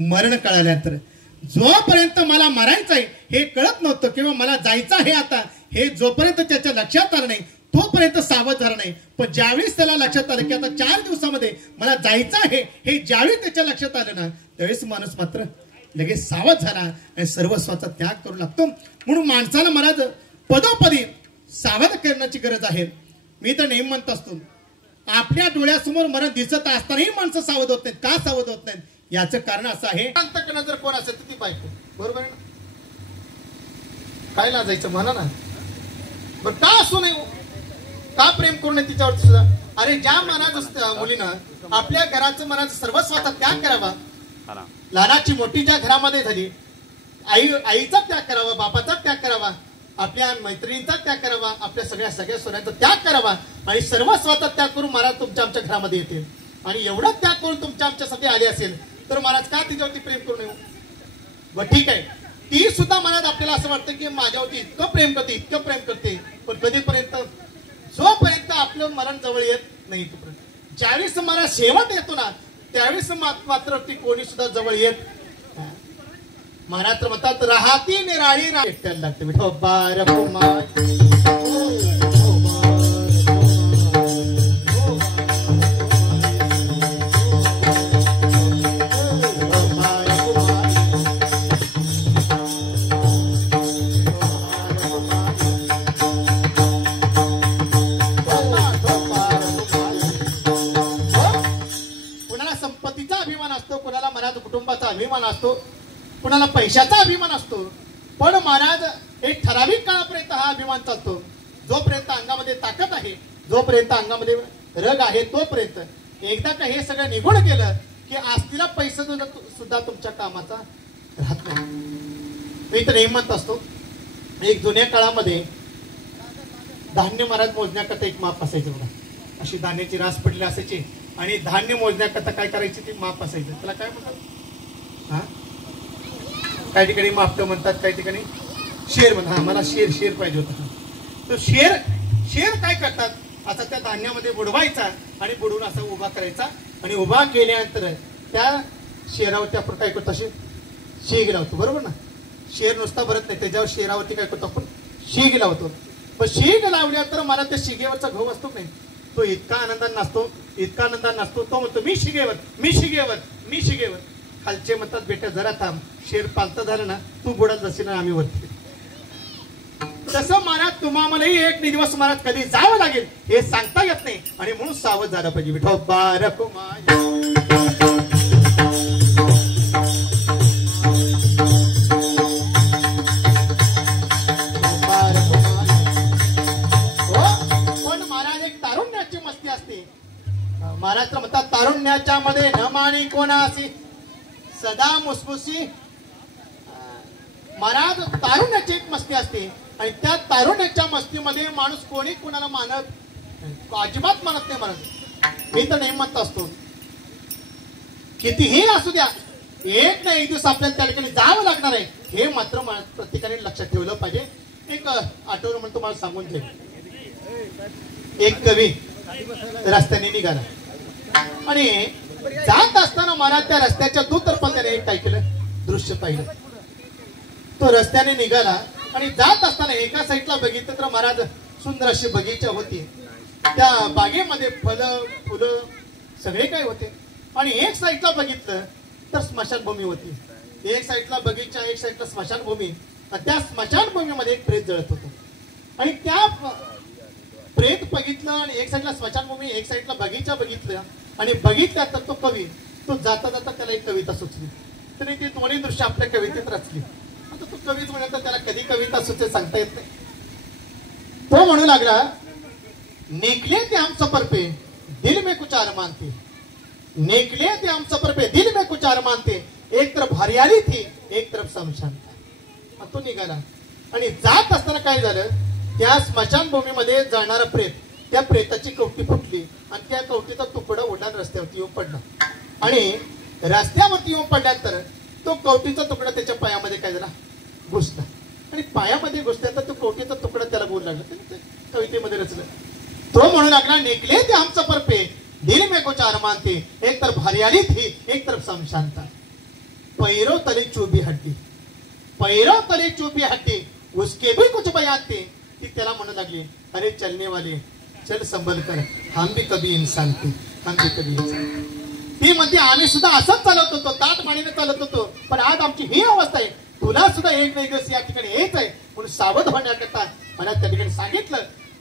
मरण कळाल्यानंतर. जोपर्यंत मला मरायचं आहे हे कळत नव्हतं किंवा मला जायचं आहे आता हे जोपर्यंत त्याच्या लक्षात आलं नाही तोपर्यंत सावध झाला नाही. पण ज्यावेळेस त्याला लक्षात आलं की आता 4 दिवसामध्ये मला जायचं आहे हे ज्यावेळी त्याच्या लक्षात आलं ना त्यावेळेस माणूस मात्र लगेच सावध झाला आणि सर्वस्वाचा त्याग करू लागतो. म्हणून माणसाला महाराज पदोपदी सावध करण्याची गरज आहे. मी तर नेहमी म्हणत असतो, आपल्या डोळ्यासमोर मरण दिसत असतानाही माणसं सावध होत नाहीत. का सावध होत नाहीत याचं कारण असं आहे, अंतकरण जर कोण असेल तर ती बायको. बरोबर आहे ना? काय लाजायचं म्हणा ना. बरं का असू नये, का प्रेम करू नये तिच्यावरती सुद्धा. अरे ज्या मनात मुलीनं आपल्या घराचं मनाचं सर्वस्वाचा त्याग करावा, लहानाची मोठी ज्या घरामध्ये झाली, आईचा त्याग करावा, बापाचा त्याग करावा, आपल्या मैत्रिणींचा त्याग करावा, आपल्या सगळ्या सोन्याचा त्याग करावा आणि सर्वस्वाचा त्याग करून महाराज तुमच्या आमच्या घरामध्ये येतील. आणि एवढा त्याग करून तुमच्या आमच्यासाठी आले असेल तर महाराज का तिच्यावरती प्रेम करू नये. बरं ठीक आहे, ती सुद्धा महाराज आपल्याला असं वाटतं की माझ्यावरती इतकं प्रेम करते, पण कधीपर्यंत, जोपर्यंत आपलं मरण जवळ येत नाही तोपर्यंत. ज्यावेळेस महाराज शेवट येतो ना त्यावेळेस मात्र ती कोणी सुद्धा जवळ येत. महाराज तर म्हणतात राहती निराळी एकट्याला लागते. विठोबा रघुमाई अभिमान असतो, कुणाला पैशाचा अभिमान असतो, पण महाराज एक ठराविक काळापर्यंत हा अभिमान चालतो. जोपर्यंत अंगामध्ये ताकद आहे, जोपर्यंत अंगामध्ये रग आहे, तोपर्यंत एकदा का हे सगळं निघून गेलं की आस्तीला पैसा सुद्धा तुमच्या कामाचा राहत नाही. मी तर नेहमी म्हणत असतो, एक जुन्या काळामध्ये धान्य महाराज मोजण्याकरता एक माप असायचं बघा. अशी धान्याची रास पडली असायची आणि धान्य मोजण्याकरता काय करायची ती माप असायचं. त्याला काय म्हणतात, हा काही ठिकाणी मापटं म्हणतात, काही ठिकाणी शेर म्हणतात. मला शेर पाहिजे होता. तो शेर काय करतात, असा त्या धान्यामध्ये बुडवायचा आणि बुडवून असा उभा करायचा आणि उभा केल्यानंतर त्या शेरावरती आपण काय करतो, असे शेग लावतो. बरोबर ना? शेर नुसता भरत नाही, त्याच्यावर शेरावरती काय करतो आपण, शेग लावतो. पण शेग लावल्यानंतर मला त्या शिगेवरचा घाव असतो नाही, तो इतका आनंदाने नाचतो. तो म्हणतो मी शिगेवर. खालचे म्हणतात बेटा जरा थांब, शेर पालतं झालं ना तू बुडाल जशी ना आम्ही वरती. तसं महाराज तुम्हालाही एक दिवस महाराज कधी जावं लागेल हे सांगता येत नाही आणि म्हणून सावध झालं पाहिजे. विठोबा रघुमाई पण महाराज एक तारुण्याची मस्ती असते. महाराज तर म्हणतात तारुण्याच्या मध्ये न माणी कोणासी सदा मुसमुसी. महाराज तारुण्याची एक मस्ती असते आणि त्या तारुण्याच्या मस्तीमध्ये माणूस कोणी कोणाला अजिबात मानत नाही. महाराज मी तर नेहमी म्हणत असतो, कितीही असू द्या, एक ना एक दिवस आपल्याला त्या ठिकाणी जावं लागणार आहे हे मात्र प्रत्येकाने लक्षात ठेवलं पाहिजे. एक आठवण म्हणतो मला सांगून ठेव. एक कवी रस्त्याने निघाला आणि जात असताना महाराज त्या रस्त्याच्या दुतर्फाने एक काय केलं, दृश्य पाहिलं. तो रस्त्याने निघाला आणि जात असताना एका साईडला बघितलं तर महाराज सुंदर अशी बगीचा होती. त्या बागेमध्ये फुलं सगळे काय होते. आणि एक साईडला बघितलं तर स्मशानभूमी होती. एक साईडला बगीचा, एक साईडला स्मशानभूमी. त्या स्मशानभूमीमध्ये एक प्रेत जळत होतं आणि त्या प्रेत बघितलं आणि एक साईडला स्मशानभूमी, एक साईडला बगीचा बघितलं आणि बघितल्यानंतर तो कवी तो जाता जाता त्याला एक कविता सुचली. तरी ती दोन्ही दृश्य आपल्या कवितेत रचली. आता तो कवीच म्हणत त्याला कधी कविता सुचे सांगता येत नाही. तो म्हणू लागला, निकले थे हम सफर पे दिल में कुछ अरमान थे, निकले थे हम सफर पे दिल में कुछ अरमान थे, एक तरफ हरियाली थी एक तरफ शमशान. तो निघाला आणि जात असताना काय झालं, त्या स्मशानभूमीमध्ये जाणारा प्रेत, त्या प्रेताची कवटी फुटली आणि त्या कवटीचा तुकडा उडान रस्त्यावरती येऊन पडला. आणि रस्त्यावरती येऊन पडल्यानंतर तो कवटीचा तुकडा त्याच्या पायामध्ये काय झाला, घुसला. आणि पायामध्ये घुसल्यानंतर तो कवटीचा तुकडा त्याला बोलू लागला. कवितेमध्ये रचलं. तो म्हणू लागला, निकले थे हम सफर पे दिल में कुछ अरमान थे, एक तरफ हरियाली थी एक तरफ शमशान था, पैरों तले चूबी हड्डी, पैरों तले चूबी हड्डी, उसके भी कुछ बयान थे. ती त्याला म्हणू लागली, अरे चलने वाले चल संभल कर, हम भी कभी इंसान थे, हम भी कभी इंसान. ती म्हणते आम्ही सुद्धा असंच चालत होतो, ताट मानेने चालत होतो, पण आज आमची ही अवस्था आहे. तुला सुद्धा एक ना एक दिवस या ठिकाणी यायचं आहे म्हणून सावध होण्याकरता मला त्या ठिकाणी सांगितलं.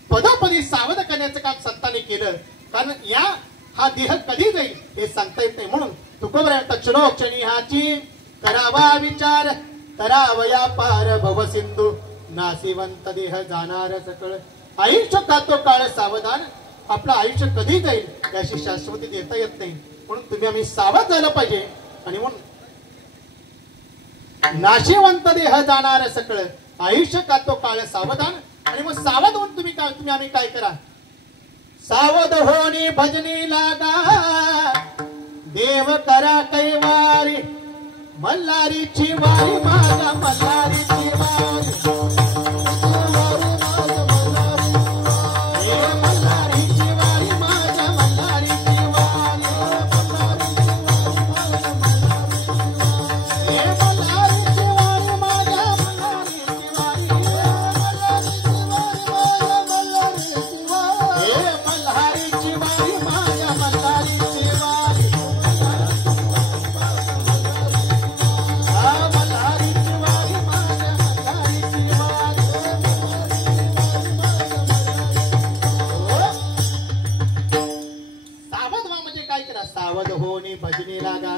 पदोपदी सावध करण्याचं काम संतांनी केलं. कारण हा देह कधी जाईल हे सांगता येत नाही. म्हणून तुकोबराय क्षणोक्षणी हाची करावा विचार करावया पार भव सिंधू नाशिवंत देह जाणार सकळ. आयुष्य का तो काळ सावधान. आपलं आयुष्य कधी जाईल याची शाश्वती देता येत नाही. म्हणून तुम्ही आम्ही सावध झालं पाहिजे. आणि म्हणून नाशिवंत देह जाणार सकळ आयुष्य का तो काळ सावधान. आणि मग सावध होऊन तुम्ही आम्ही काय करा. सावध होणी भजनी लागा देव करा कैवारी मल्हारीची वारी माझा मल्हारीची वारी मल्हारीची वारी माझ्या मल्हारीची वारी मल्हारीची वारी माझ्या मल्हारीची वारी मल्हारीची वारी माझ्या मल्हारीची वारी सावध होणे भजनी लागा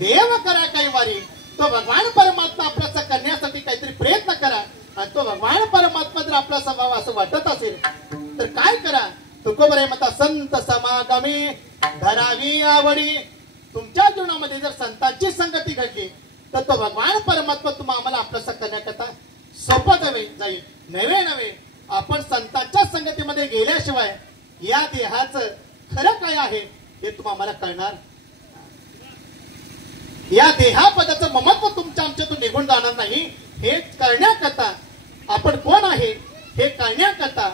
देव करा कैवारी. तो भगवान परमात्मा आपल्याचा करण्यासाठी काहीतरी प्रयत्न करा. आणि तो भगवान परमात्मा जर आपला स्वभाव असं वाटत असेल तर काय करा. तुकोबराय म्हणता संत समागमी धरावी आवडी. तुमच्या जीवनामध्ये जर संतांची संगती घडली तर तो भगवान परमात्मा तुम्हाला आम्हाला आपल्यासा करण्याकरता सोपं जाईल. नव्हे आपण संतांच्या संगतीमध्ये गेल्याशिवाय या देहाचं खरं काय आहे हे तुम्हाला कळणार. या देहापदाचं ममत्व तुमच्या आमच्यातून निघून जाणार नाही. हे करण्याकरता आपण कोण आहे हे कळण्याकरता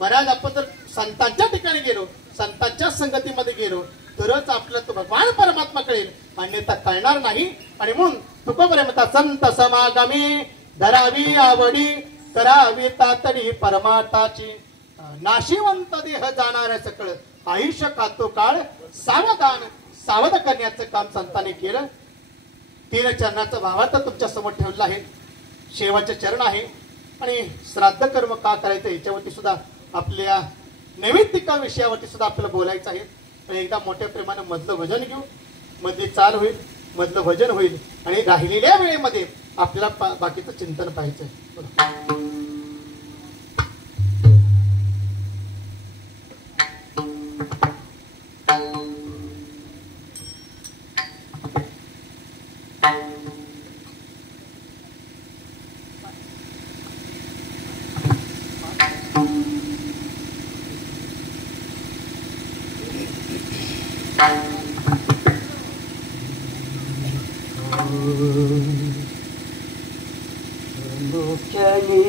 महाराज आपण जर संतांच्या ठिकाणी गेलो संतांच्या संगतीमध्ये गेलो तरच आपल्याला तो भगवान परमात्मा कळेल. अन्यथा कळणार नाही. आणि म्हणून तुकोबराय म्हणतात संत समागमी धरावी आवडी करावी तातडी परमार्थाची नाशिवंत देह जाणार सकळ आयुष्य का तो काळ सावध करण्याचं काम संतांनी केलं. 3 चरणाचा भावार्थ तुमच्या समोर ठेवला आहे. शेवटचे चरण आहे. आणि श्राद्ध कर्म का करायचं याच्यावरती सुद्धा आपल्या नैमित्तिका विषयावरती सुद्धा आपल्याला बोलायचं आहे. आणि एकदा मोठ्या प्रेमाने मधलं भजन घेऊ. मधली चाल होईल मधलं भजन होईल. आणि राहिलेल्या वेळेमध्ये आपल्याला बाकीचं चिंतन पाहायचं आहे. मुखनी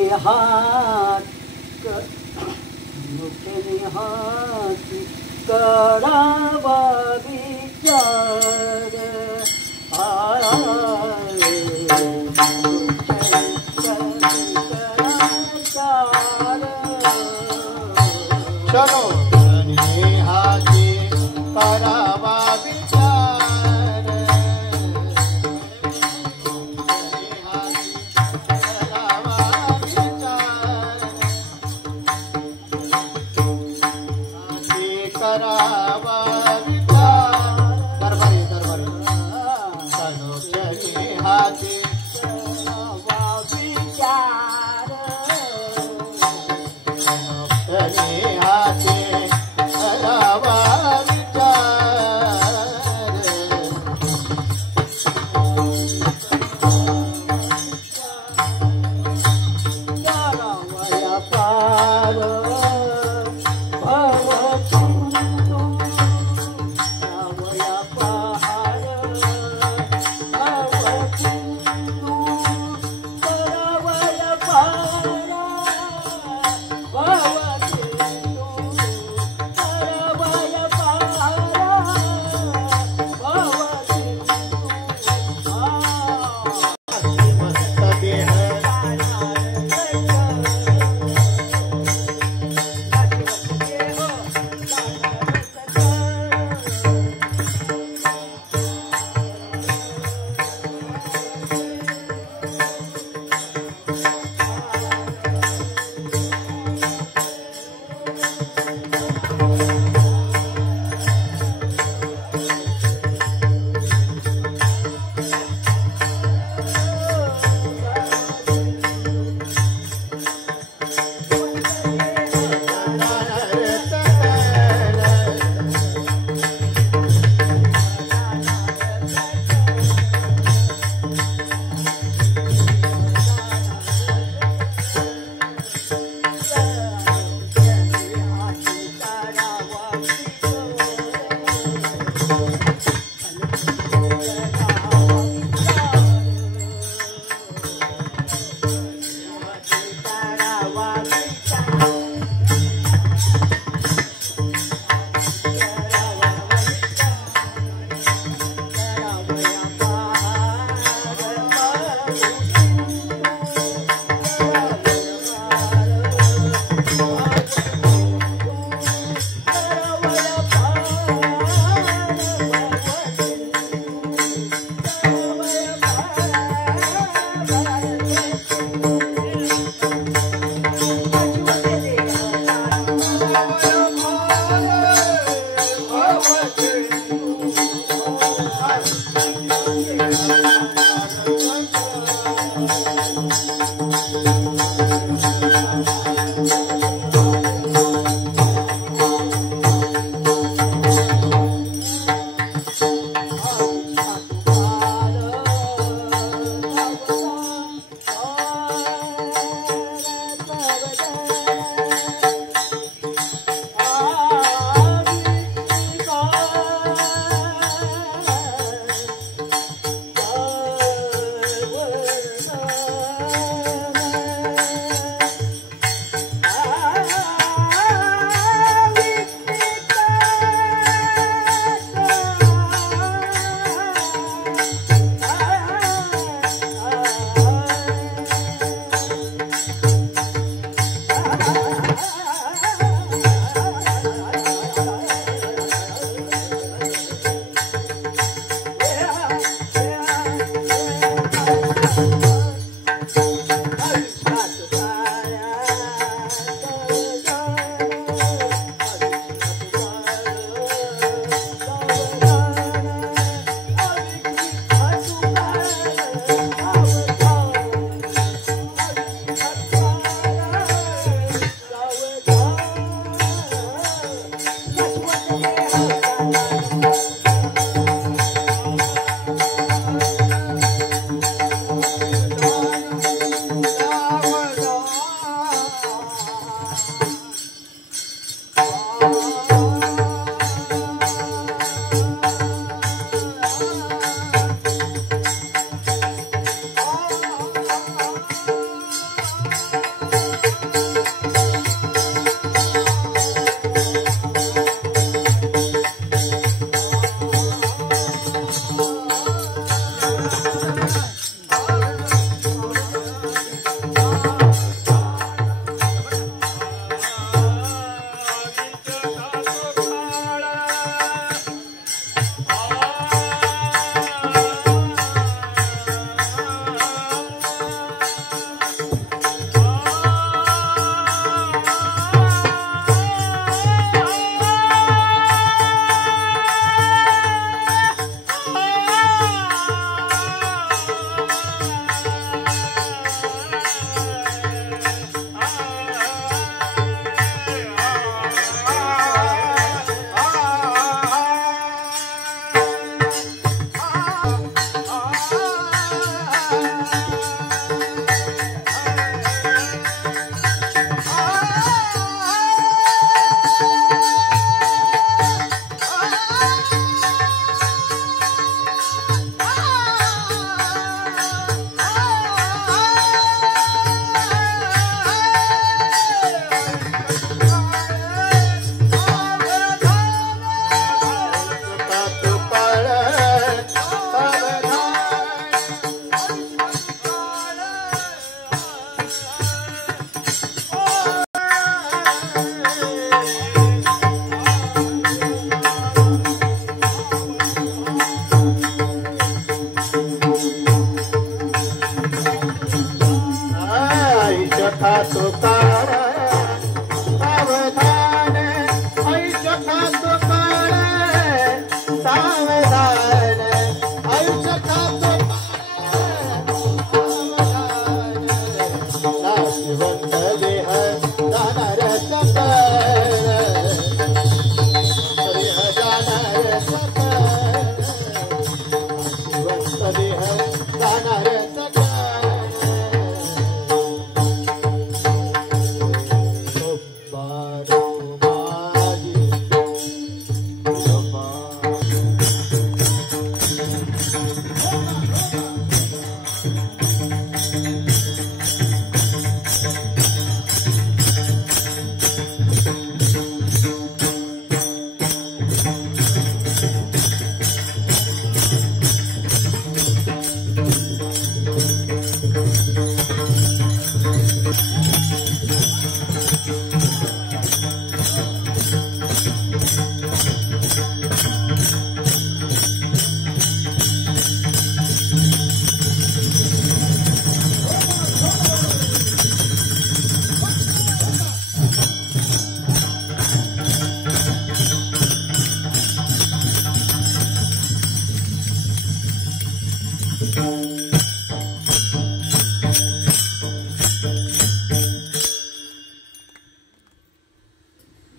हात करावा विचार चलो हाती करावा विचार करावा विचार दरबारी चलो हाती करावा विचार हाती करावा विचार करावया पार Wow.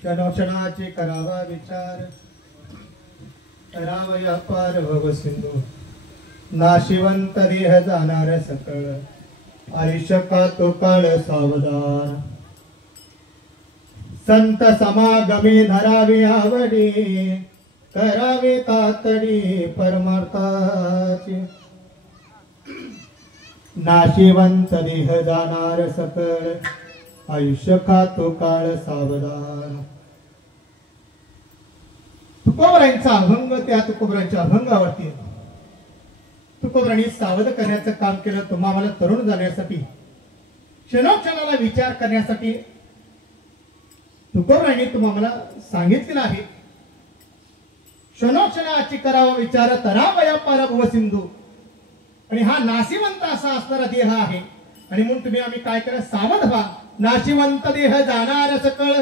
क्षणोक्षणाचे करावा विचार करावया पार भव सिंधू नाशिवंत देह जाणार सकळ आयुष्य का तो काळ सावधान संत समागमी धरावी आवडी करावे तातडी परमार्थाची नाशिवंत देह जाणार सकळ आयुष्य खातो काळ सावधान तुकोबरांचा अभंग त्या तुकोबरांच्या अभंगावरती तुकोबरांनी सावध करण्याचं काम केलं. तुम्हाला तरुण जाण्यासाठी क्षणोक्षणाला विचार करण्यासाठी तुकोबरांनी तुम्हाला सांगितलेलं आहे. क्षणोक्षणाची करावा विचार तरावया पार भव सिंधू. आणि हा नाशिवंत असा असणारा देह आहे आणि म्हणून तुम्ही आम्ही काय करा सावध व्हा. नाशिवंत देह जाणार सकळ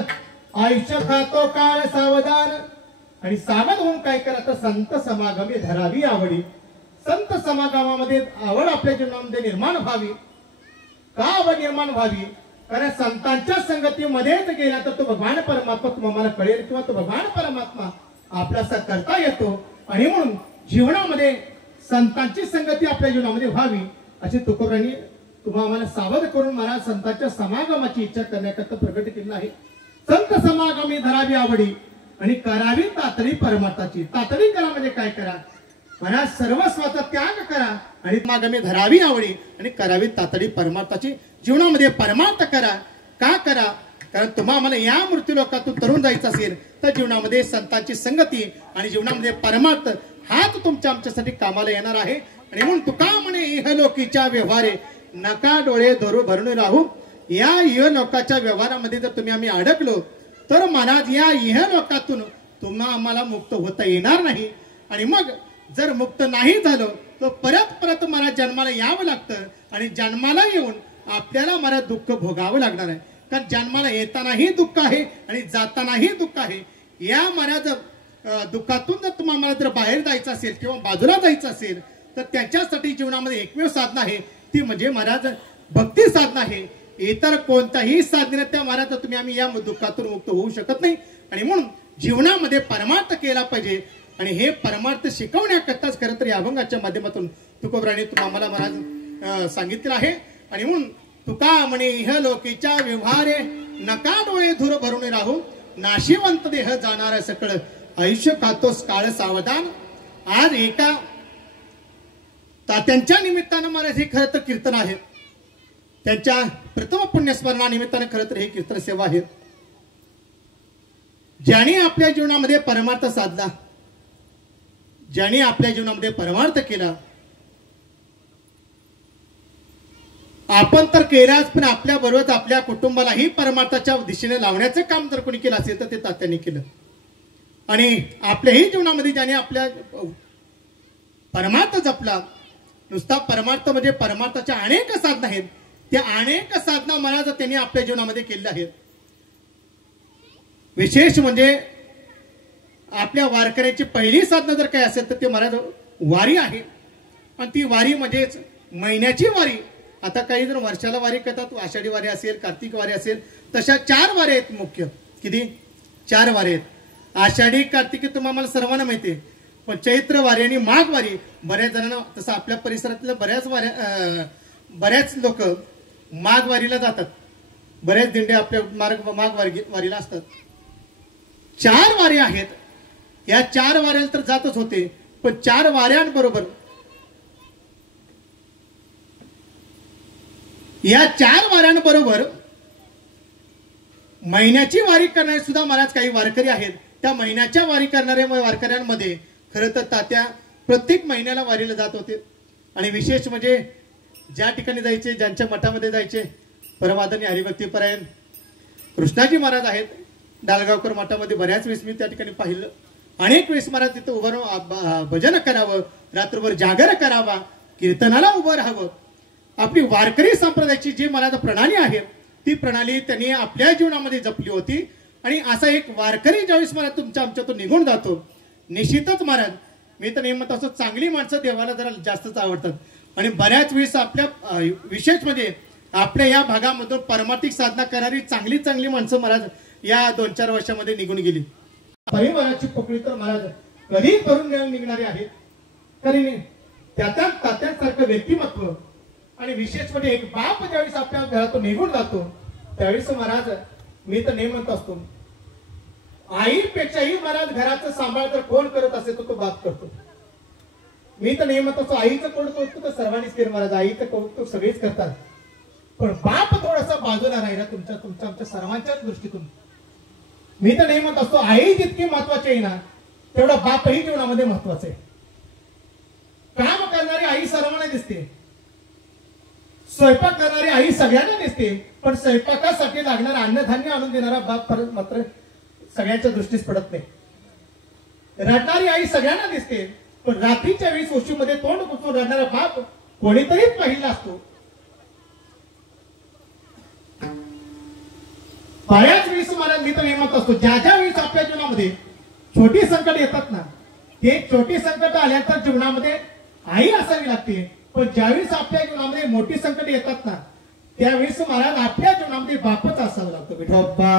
आयुष्य खातो काळ सावधान. आणि सावध होऊन काय करा तर संत समागमी धरावी आवडी. संत समागमामध्ये आवड आपल्या जीवनामध्ये निर्माण व्हावी. का आवड निर्माण व्हावी कारण संतांच्या संगतीमध्येच गेला तर तो भगवान परमात्मा तुम्हाला कळेल किंवा तो भगवान परमात्मा आपल्यासा करता येतो. आणि म्हणून जीवनामध्ये संतांची संगती आपल्या जीवनामध्ये व्हावी अशी तुकोबरांनी तुम्हाला सावध करून मला संतांच्या समागमाची इच्छा करण्याकरता प्रकट केलेला आहे. संत समागमी धरावी आवडी आणि करावी तातडी परमार्थाची. तातडी करा म्हणजे काय करा मला सर्वस्वाचा त्याग करा आणि समागमी धरावी आवडी आणि करावी तातडी परमार्थाची. जीवनामध्ये परमार्थ करा. का करा कारण तुम्हाला या मृत्यू लोकातून तरुण जायचं असेल तर जीवनामध्ये संतांची संगती आणि जीवनामध्ये परमार्थ हाच तुमच्या आमच्यासाठी कामाला येणार आहे. आणि म्हणून तुका म्हणे इहलोकीच्या व्यवहारे नका डोळे धरू भरून राहू. या इहलोकाच्या व्यवहारामध्ये जर तुम्ही आम्ही अडकलो तर महाराज या इहलोकातून आम्हाला मुक्त होता येणार नाही. आणि मग जर मुक्त नाही झालो तर परत मला जन्माला यावं लागतं. आणि जन्माला येऊन आपल्याला मला दुःख भोगावं लागणार आहे. कारण जन्माला येतानाही दुःख आहे आणि जातानाही दुःख आहे. या महाराज दुःखातून जर तुम्हाला जर बाहेर जायचं असेल किंवा बाजूला जायचं असेल तर त्याच्यासाठी जीवनामध्ये एकमेव साधना आहे ती म्हणजे महाराज भक्ती साधना आहे. इतर कोणत्याही साधनेने त्या महाराज तुम्ही आम्ही या दुःखातून मुक्त होऊ शकत नाही. आणि म्हणून जीवनामध्ये परमार्थ केला पाहिजे. आणि हे परमार्थ शिकवण्याकरताच खरं तर या अभंगाच्या माध्यमातून तुकोबरांनी तुम्हाला महाराज सांगितलं आहे. आणि म्हणून तुका म्हणे इहलोकीच्या व्यवहारे नका डोळे धुर भरून राहू. नाशिवंत देह जाणार सकळ आयुष्य खातोस काळ सावधान. आज एका तात्यांच्या निमित्तानं महाराज हे खरं तर कीर्तन आहे. त्यांच्या प्रथम पुण्यस्मरणानिमित्तानं खरं तर हे कीर्तन सेवा आहे. ज्याने आपल्या जीवनामध्ये परमार्थ साधला ज्याने आपल्या जीवनामध्ये परमार्थ केला आपण तर केलाच पण आपल्या बरोबर आपल्या कुटुंबालाही परमार्थाच्या दिशेने लावण्याचं काम जर कोणी केलं असेल तर ते तात्यांनी केलं. आणि आपल्याही जीवनामध्ये ज्याने आपल्या परमार्थ जपला नुसता परमार्थ म्हणजे परमार्थाच्या अनेक साधना आहेत. त्या अनेक साधना महाराज त्यांनी आपल्या जीवनामध्ये केलेल्या आहेत. विशेष म्हणजे आपल्या वारकऱ्याची पहिली साधना जर काय असेल तर ते महाराज वारी आहे. आणि ती वारी म्हणजेच महिन्याची वारी. आता काही जण वर्षाला वारी करतात. आषाढी वारी असेल कार्तिक वारी असेल तशा 4 वारी आहेत मुख्य. किती 4 वारी आहेत. आषाढी कार्तिकी तुम्हाला सर्वांना माहिती आहे. पण चैत्र वारी आणि माघ वारी बऱ्याच जणांना तसं आपल्या परिसरातल्या बऱ्याच लोक माघ वारीला जातात. बऱ्याच दिंडे आपल्या माघ वारीला असतात. 4 वारी आहेत. या 4 वाऱ्याला तर जातच होते पण 4 वाऱ्यांबरोबर या 4 वाऱ्यांबरोबर महिन्याची वारी करणारे सुद्धा महाराज काही वारकरी आहेत. त्या महिन्याच्या वारी करणाऱ्या वारकऱ्यांमध्ये खरं तर तात्या प्रत्येक महिन्याला वारीला जात होते. आणि विशेष म्हणजे ज्या ठिकाणी जायचे ज्यांच्या मठामध्ये जायचे परमादरणी हरिभक्तीपरायण कृष्णाजी महाराज आहेत. डालगावकर मठामध्ये बऱ्याच वेळेस मी त्या ठिकाणी पाहिलं. अनेक वेळेस महाराज तिथं उभं राहून भजन करावं रात्रभर जागर करावा कीर्तनाला उभं राहावं. आपली वारकरी संप्रदायाची जी महाराज प्रणाली आहे ती प्रणाली त्यांनी आपल्या जीवनामध्ये जपली होती. आणि असा एक वारकरी ज्यावेळेस महाराज तुमच्या आमच्यातून निघून जातो निश्चितच महाराज मी तर नेहमी असं चांगली माणसं देवाला जरा जास्तच आवडतात. आणि बऱ्याच वेळेस आपल्या विशेष म्हणजे आपल्या या भागामधून परमार्थिक साधना करणारी चांगली माणसं महाराज या 2-4 वर्षामध्ये निघून गेली. परिवाराची पोकळी तर महाराज कधी करून निघणारे आहेत. तरी तात्यांसारखं व्यक्तिमत्व आणि विशेष म्हणजे एक बाप ज्यावेळेस आपल्या घरातून निघून जातो त्यावेळेस महाराज मी तर नेहमी म्हणत असतो, आईपेक्षाही महाराज घराचं सांभाळ जर कोण करत असेल तर तो बाप करतो. मी तर नेहमी म्हणत असतो, आईचं कौतुक तर सर्वांनीच केलं महाराज, आईचं कौतुक सगळेच करतात, पण बाप थोडासा बाजूला राहिला तुमच्या आमच्या सर्वांच्याच दृष्टीतून. मी तर नेहमी म्हणत असतो, आई जितकी महत्वाची आहे ना तेवढा बापही जीवनामध्ये महत्वाचा आहे. काम करणारी आई सर्वांना दिसते, स्वयंपाक करणारी आई सगळ्यांना दिसते, पण स्वयंपाकासाठी लागणारं अन्नधान्य आणून देणारा बाप मात्र सगळ्यांच्या दृष्टीस पडत नाही. रडणारी आई सगळ्यांना दिसते, पण रात्रीच्या वेळी ओशीमध्ये तोंड पुसून रडणारा बाप कोणीतरीच पाहिला असतो. बऱ्याच वेळेस मला मी तर म्हणत असतो, ज्या ज्या वेळेस आपल्या जीवनामध्ये छोटी संकट येतात ना, ते छोटी संकट आल्यानंतर जीवनामध्ये आई असावी लागते, पण ज्यावेळेस आपल्या जीवनामध्ये मोठी संकट येतात ना त्यावेळेस महाराज आपल्या जीवनामध्ये बापच असावं लागतो. विठोबा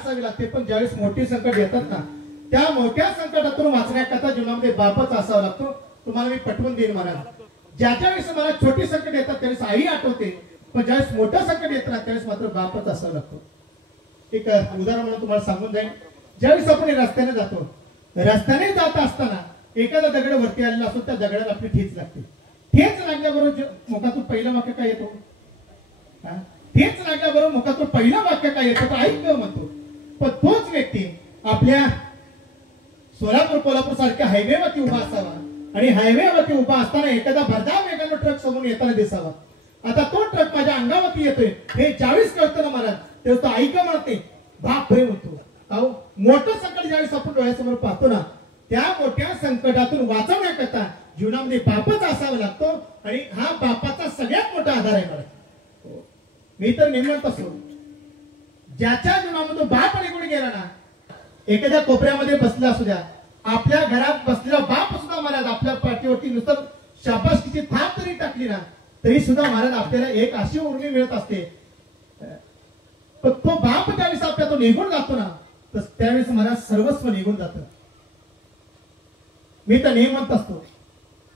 कुमारी पण ज्यावेळेस मोठी संकट येतात ना त्या मोठ्या संकटातून वाचण्याकरता जीवनामध्ये बापच असावा लागतो. तुम्हाला मी पटवून देईन महाराज, ज्याच्या वेळेस मला छोटी संकट येतात त्यावेळेस आई आठवते, पण ज्यावेळेस मोठं संकट येतं ना त्यावेळेस मात्र बापच असावा लागतो. एक उदाहरण म्हणून तुम्हाला सांगून जाईल. ज्यावेळेस आपण रस्त्याने जातो, रस्त्याने जात असताना एखादा दगड वरती आलेला असतो, त्या दगडाला आपली ठेच लागते. ठेच लागल्याबरोबर मुखातून पहिलं वाक्य काय येतो? ठेच लागल्याबरोबर मुखातून पहिलं वाक्य काय येतं? तर ऐक म्हणतो. पण तोच व्यक्ती आपल्या सोलापूर कोल्हापूर सारख्या हायवेवरती उभा असावा आणि हायवेवरती उभा असताना एखादा भरधाव वेगानं ट्रक समोर येताना दिसावा. आता तो ट्रक माझ्या अंगावरती येतोय हे ज्यावेळेस कळतं ना महाराज, तेव्हा तो ऐका म्हणते बाप रे म्हणतो. अहो मोठं संकट ज्यावेळेस आपण डोळ्यासमोर पाहतो ना त्या मोठ्या संकटातून वाचवण्याकरता जीवनामध्ये बापच असावा लागतो आणि हा बापाचा सगळ्यात मोठा आधार आहे मला. मी तर नेमत असो, ज्याच्या जीवनामधून बाप निघून गेला ना, एखाद्या कोपऱ्यामध्ये बसला असू द्या, आपल्या घरात बसलेला बाप सुद्धा महाराज आपल्या पाठीवरती नुसतं शाबासकीची थाप जरी टाकली ना तरी सुद्धा महाराज आपल्याला एक अशी उर्मी मिळत असते. पण तो बाप ज्यावेळेस आपल्या तो निघून जातो ना तर त्यावेळेस महाराज सर्वस्व निघून जातं. मी तर नेहमी म्हणत असतो,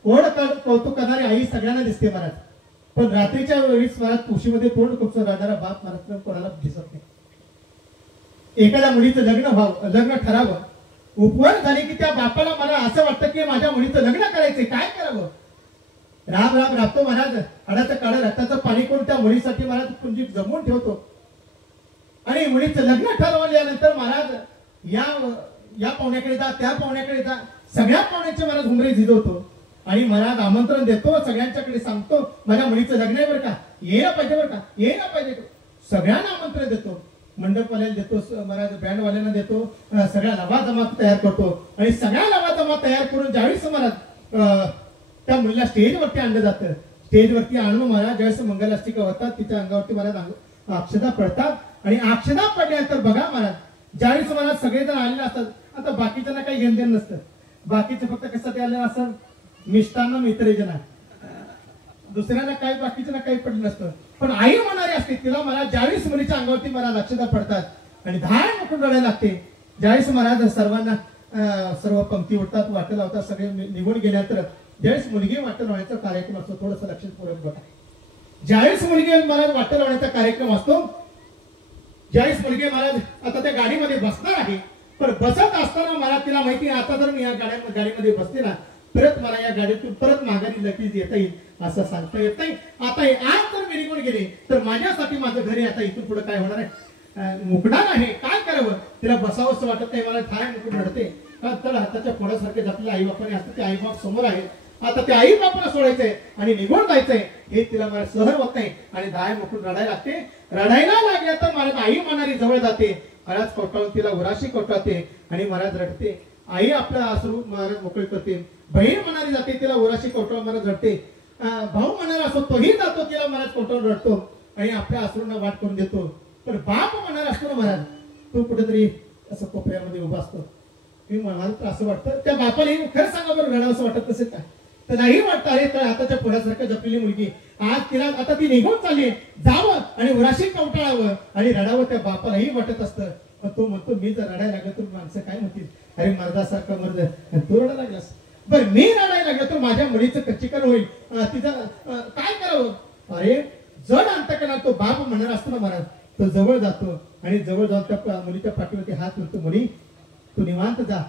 कोण कौतुक करणारी आई सगळ्यांना दिसते महाराज, पण रात्रीच्या वेळेस महाराज तुळशीमध्ये तोंड खुपसून राहणारा बाप महाराज कोणाला दिसत नाही. एखाद्या मुलीचं लग्न ठरावं, उपवास झाले की त्या बापाला मला असं वाटतं की माझ्या मुलीचं लग्न करायचंय, काय करावं? राम राम राबतो महाराज, हाडाचं काढा रक्ताचं पाणी करून त्या मुलीसाठी महाराज पुंजी जमवून ठेवतो आणि मुलीचं लग्न ठरवल्यानंतर महाराज या पाहुण्याकडे जा, त्या पाहुण्याकडे जा, सगळ्या पाहुण्याचे महाराज हुमरे झिजवतो आणि महाराज आमंत्रण देतो, सगळ्यांच्याकडे सांगतो माझ्या मुलीचं लग्न आहे बरं का, येणं पाहिजे बरं का, येणं पाहिजे, सगळ्यांना आमंत्रण देतो. मंडपवाल्याला देतो, महाराज बँडवाल्यांना देतो, सगळ्या लवाजमात तयार करतो आणि सगळ्या लवाजमात तयार करून ज्यावेळेस महाराज त्या मुलीला स्टेजवरती आणलं जातं, स्टेजवरती आणून महाराज ज्यावेळेस मंगलाष्टिका होतात तिच्या अंगावरती महाराज अक्षदा पडतात आणि अक्षदा पडल्यानंतर बघा महाराज ज्यावेळेस महाराज सगळेजण आलेले असतात. आता बाकीच्यांना काही घेणदेण नसतं, बाकीचे फक्त कशासाठी आलेलं असतं, मिष्टांना मित्रजना, दुसऱ्यांना काही बाकीच्यांना काही पडलं नसतं. पण आई म्हणारी असते तिला महाराज ज्यावेळेस मुलीच्या अंगावरती महाराज अक्षदा पडतात आणि धाड मुकून रडायला लागते, ज्यावेळेस महाराज सर्वांना सर्व पंक्ती उठतात, वाटं लावतात, सगळे निघून गेल्यानंतर ज्यावेळेस मुलगी वाटं लावण्याचा कार्यक्रम असतो, थोडंसं लक्षपूर्वक बघा. ज्यावेळेस मुलगी महाराज वाटं लावण्याचा कार्यक्रम असतो, ज्यावेळेस मुलगी महाराज आता त्या गाडीमध्ये बसणार आहे, पण बसत असताना मला तिला माहिती आहे आता जर मी या गाडीमध्ये बसते ना परत मला या गाडीतून परत माघारी लगेच येता येईल असं सांगता येत नाही. आता आज जर मी निघून गेले तर माझ्यासाठी माझं घरी आता इथून पुढे काय होणार आहे, मुकणार आहे, काय करावं, तिला बसावं असं वाटत नाही, मला ठाय मुकून रडते. तर हाताच्या फोडासारखे आपल्या आई बापाने असतं, ते आई बाप समोर आहे, आता ते आई बापाला सोडायचंय आणि निघून जायचंय हे तिला मला सहन होत नाही आणि धाय मुकून रडायला लागते. रडायला लागल्या तर मला आई म्हणारी जवळ जाते महाराज कोटाळून तिला उराशी कोटाळते आणि महाराज रडते. आई आपला अश्रू महाराज मोकळे करते. बहीण म्हणाली जाते तिला उराशी कोटाळ महाराज रडते. भाऊ म्हणाला असतो तोही जातो तिला महाराज कोटाळ रडतो आणि आपल्या अश्रूंना वाट करून देतो. पण बाप म्हणाला असतो ना महाराज तो कुठेतरी असं कोपऱ्यामध्ये उभा असतो. मी मला तर असं वाटतं त्या बापाने खरं सांगा बरं रडावं असं वाटत नसेल काय तर नाही वाटतं. अरे तर आताच्या पुढ्यासारखं जपलेली मुलगी आज तिला आता ती निघून चालली जावं आणि उराशी कवटाळावं आणि रडावं त्या बापालाही वाटत असतं. पण तो म्हणतो मी जर रडायला लागलो तर माणसं काय म्हणतील अरे मर्दासारखा मर्द तू रडायला लागलास. बरं मी रडायला लागलो तर माझ्या मुलीचं कच्चीकरण होईल तिचं काय करावं. अरे जड अंतकरणात तो बाप म्हणणार असतो ना महाराज तो जवळ जातो आणि जवळ जाऊन त्या मुलीच्या पाठीवरती हात म्हणतो मुली तू निवांत जा.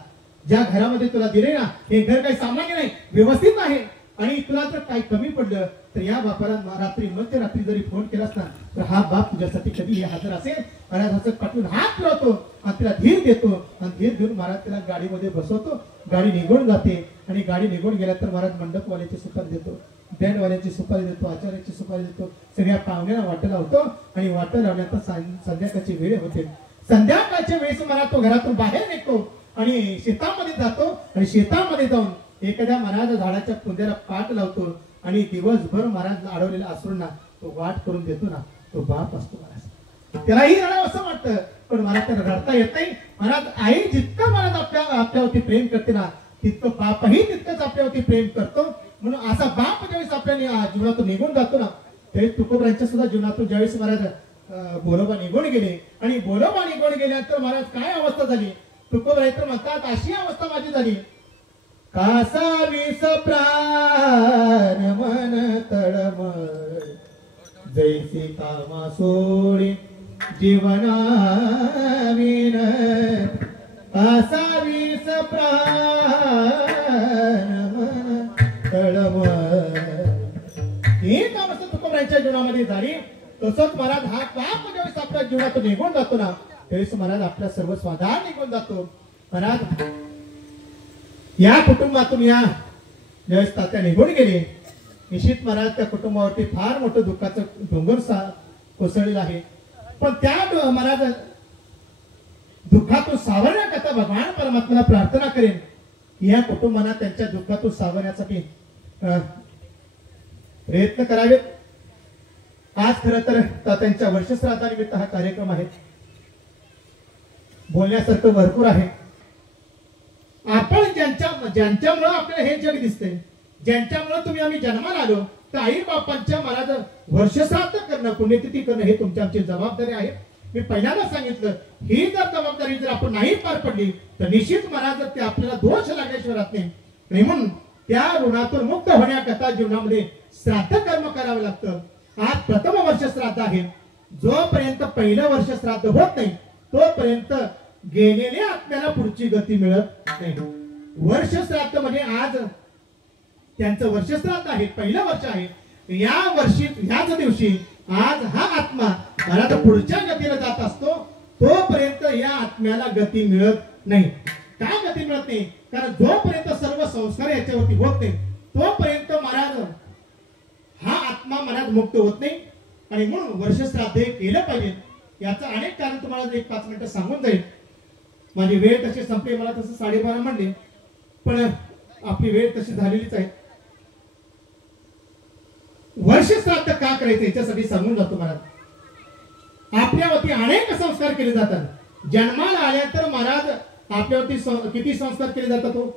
ज्या घरामध्ये तुला दिले ना हे घर काही सामान्य नाही व्यवस्थित आहे आणि तुला जर काही कमी पडलं तर या बापाला रात्री मध्यरात्री जरी फोन केलास ना तर हा बाप तुझ्यासाठी कधी हजर असेल. महाराज पाठवून हात फिरवतो आणि तिला धीर देतो आणि धीर देऊन महाराज तिला गाडीमध्ये बसवतो. गाडी निघून जाते आणि गाडी निघून गेल्या तर महाराज मंडपवाल्याची सुपारी देतो बँडवाल्याची सुपारी देतो आचार्याची सुपारी देतो. सगळ्या पाहुण्याला वाटं लावतो आणि वाटं लावण्याचा संध्याकाळची वेळ होते. संध्याकाळच्या वेळेस महाराज तो घरातून बाहेर निघतो आणि शेतामध्ये जातो आणि शेतामध्ये जाऊन एखाद्या महाराज झाडाच्या पुंद्याला पाठ लावतो आणि दिवसभर महाराज अडवलेल्या अश्रूंना तो वाट करून देतो ना तो बाप असतो महाराज. त्यालाही रडावं असं वाटतं पण मला त्याला रडता येत नाही. महाराज आई जितकं महाराज आपल्यावरती प्रेम करते ना तितकं बापही तितकंच आपल्यावरती प्रेम करतो. म्हणून असा बाप ज्यावेळेस आपल्या जीवनातून निघून जातो ना त्यावेळेस तुकोबरांच्या सुद्धा जीवनातून ज्यावेळेस महाराज बोलोबा निघून गेले आणि बोलोबा निघून गेल्यानंतर महाराज काय अवस्था झाली तुकोबराय तर म्हणतात अशी अवस्था माझी झाली कासावीस प्राण मन तळमळ जैसी कामा सोडी जीवनाविन कासावीस प्राण मन तळमळ. ही अवस्था तुकोबरायांच्या जीवनामध्ये झाली. तसंच महाराज हा बाप ज्यावेळेस आपल्या जीवनातून निघून जातो ना त्यावेळेस महाराज आपल्या सर्व स्वाधार निघून जातो. महाराज या कुटुंबातून या ज्यावेळेस तात्या निघून गेले निश्चित महाराज त्या कुटुंबावरती फार मोठं दुःखाचं डोंगर कोसळलेलं आहे. पण त्या महाराज दुःखातून सावरण्याकरता भगवान परमात्म्याला प्रार्थना करेन या कुटुंबांना त्यांच्या दुःखातून सावरण्यासाठी प्रयत्न करावेत. आज खरं तर तात्यांच्या वर्षश्राद्धानिमित्त हा कार्यक्रम आहे. बोलण्यासारखं भरपूर आहे. आपण ज्यांच्यामुळे आपल्याला हे जग दिसते ज्यांच्यामुळे तुम्ही आम्ही जन्माला आलो तर आई बापांच्या महाराज वर्षश्राद्ध करणं पुण्यतिथी करणं हे तुमची आमची जबाबदारी आहे. मी पहिल्यांदा सांगितलं ही जर जबाबदारी जर आपण नाही पार पडली तर निश्चित महाराज ते आपल्याला दोष लागल्याशिवाय राहत नाही. म्हणून त्या ऋणातून मुक्त होण्याकरता जीवनामध्ये श्राद्ध कर्म करावं लागतं. आज प्रथम वर्ष श्राद्ध आहे. जोपर्यंत पहिलं वर्ष श्राद्ध होत नाही तोपर्यंत गेलेल्या आत्म्याला पुढची गती मिळत नाही. वर्ष श्राद्ध म्हणजे आज त्यांचं वर्ष श्राद्ध आहे पहिलं वर्ष आहे. या वर्षी ह्याच दिवशी आज हा आत्मा मला पुढच्या गतीला जात असतो तोपर्यंत या आत्म्याला गती मिळत नाही. काय गती मिळत नाही कारण जोपर्यंत सर्व संस्कार याच्यावरती होत नाही तोपर्यंत महाराज हा आत्मा महाराज मुक्त होत नाही. आणि म्हणून वर्ष श्राद्ध केलं पाहिजे. याचं अनेक कारण तुम्हाला एक 5 मिनिटं सांगून जाईल. माझी वेळ तशी संपली मला तसं 12:30 म्हणले पण आपली वेळ तशी झालेलीच आहे. वर्ष श्राद्ध का करायचं याच्यासाठी सांगून जातो महाराज. आपल्यावरती अनेक संस्कार केले जातात. जन्माला आल्यानंतर महाराज आपल्यावरती किती संस्कार केले जातात हो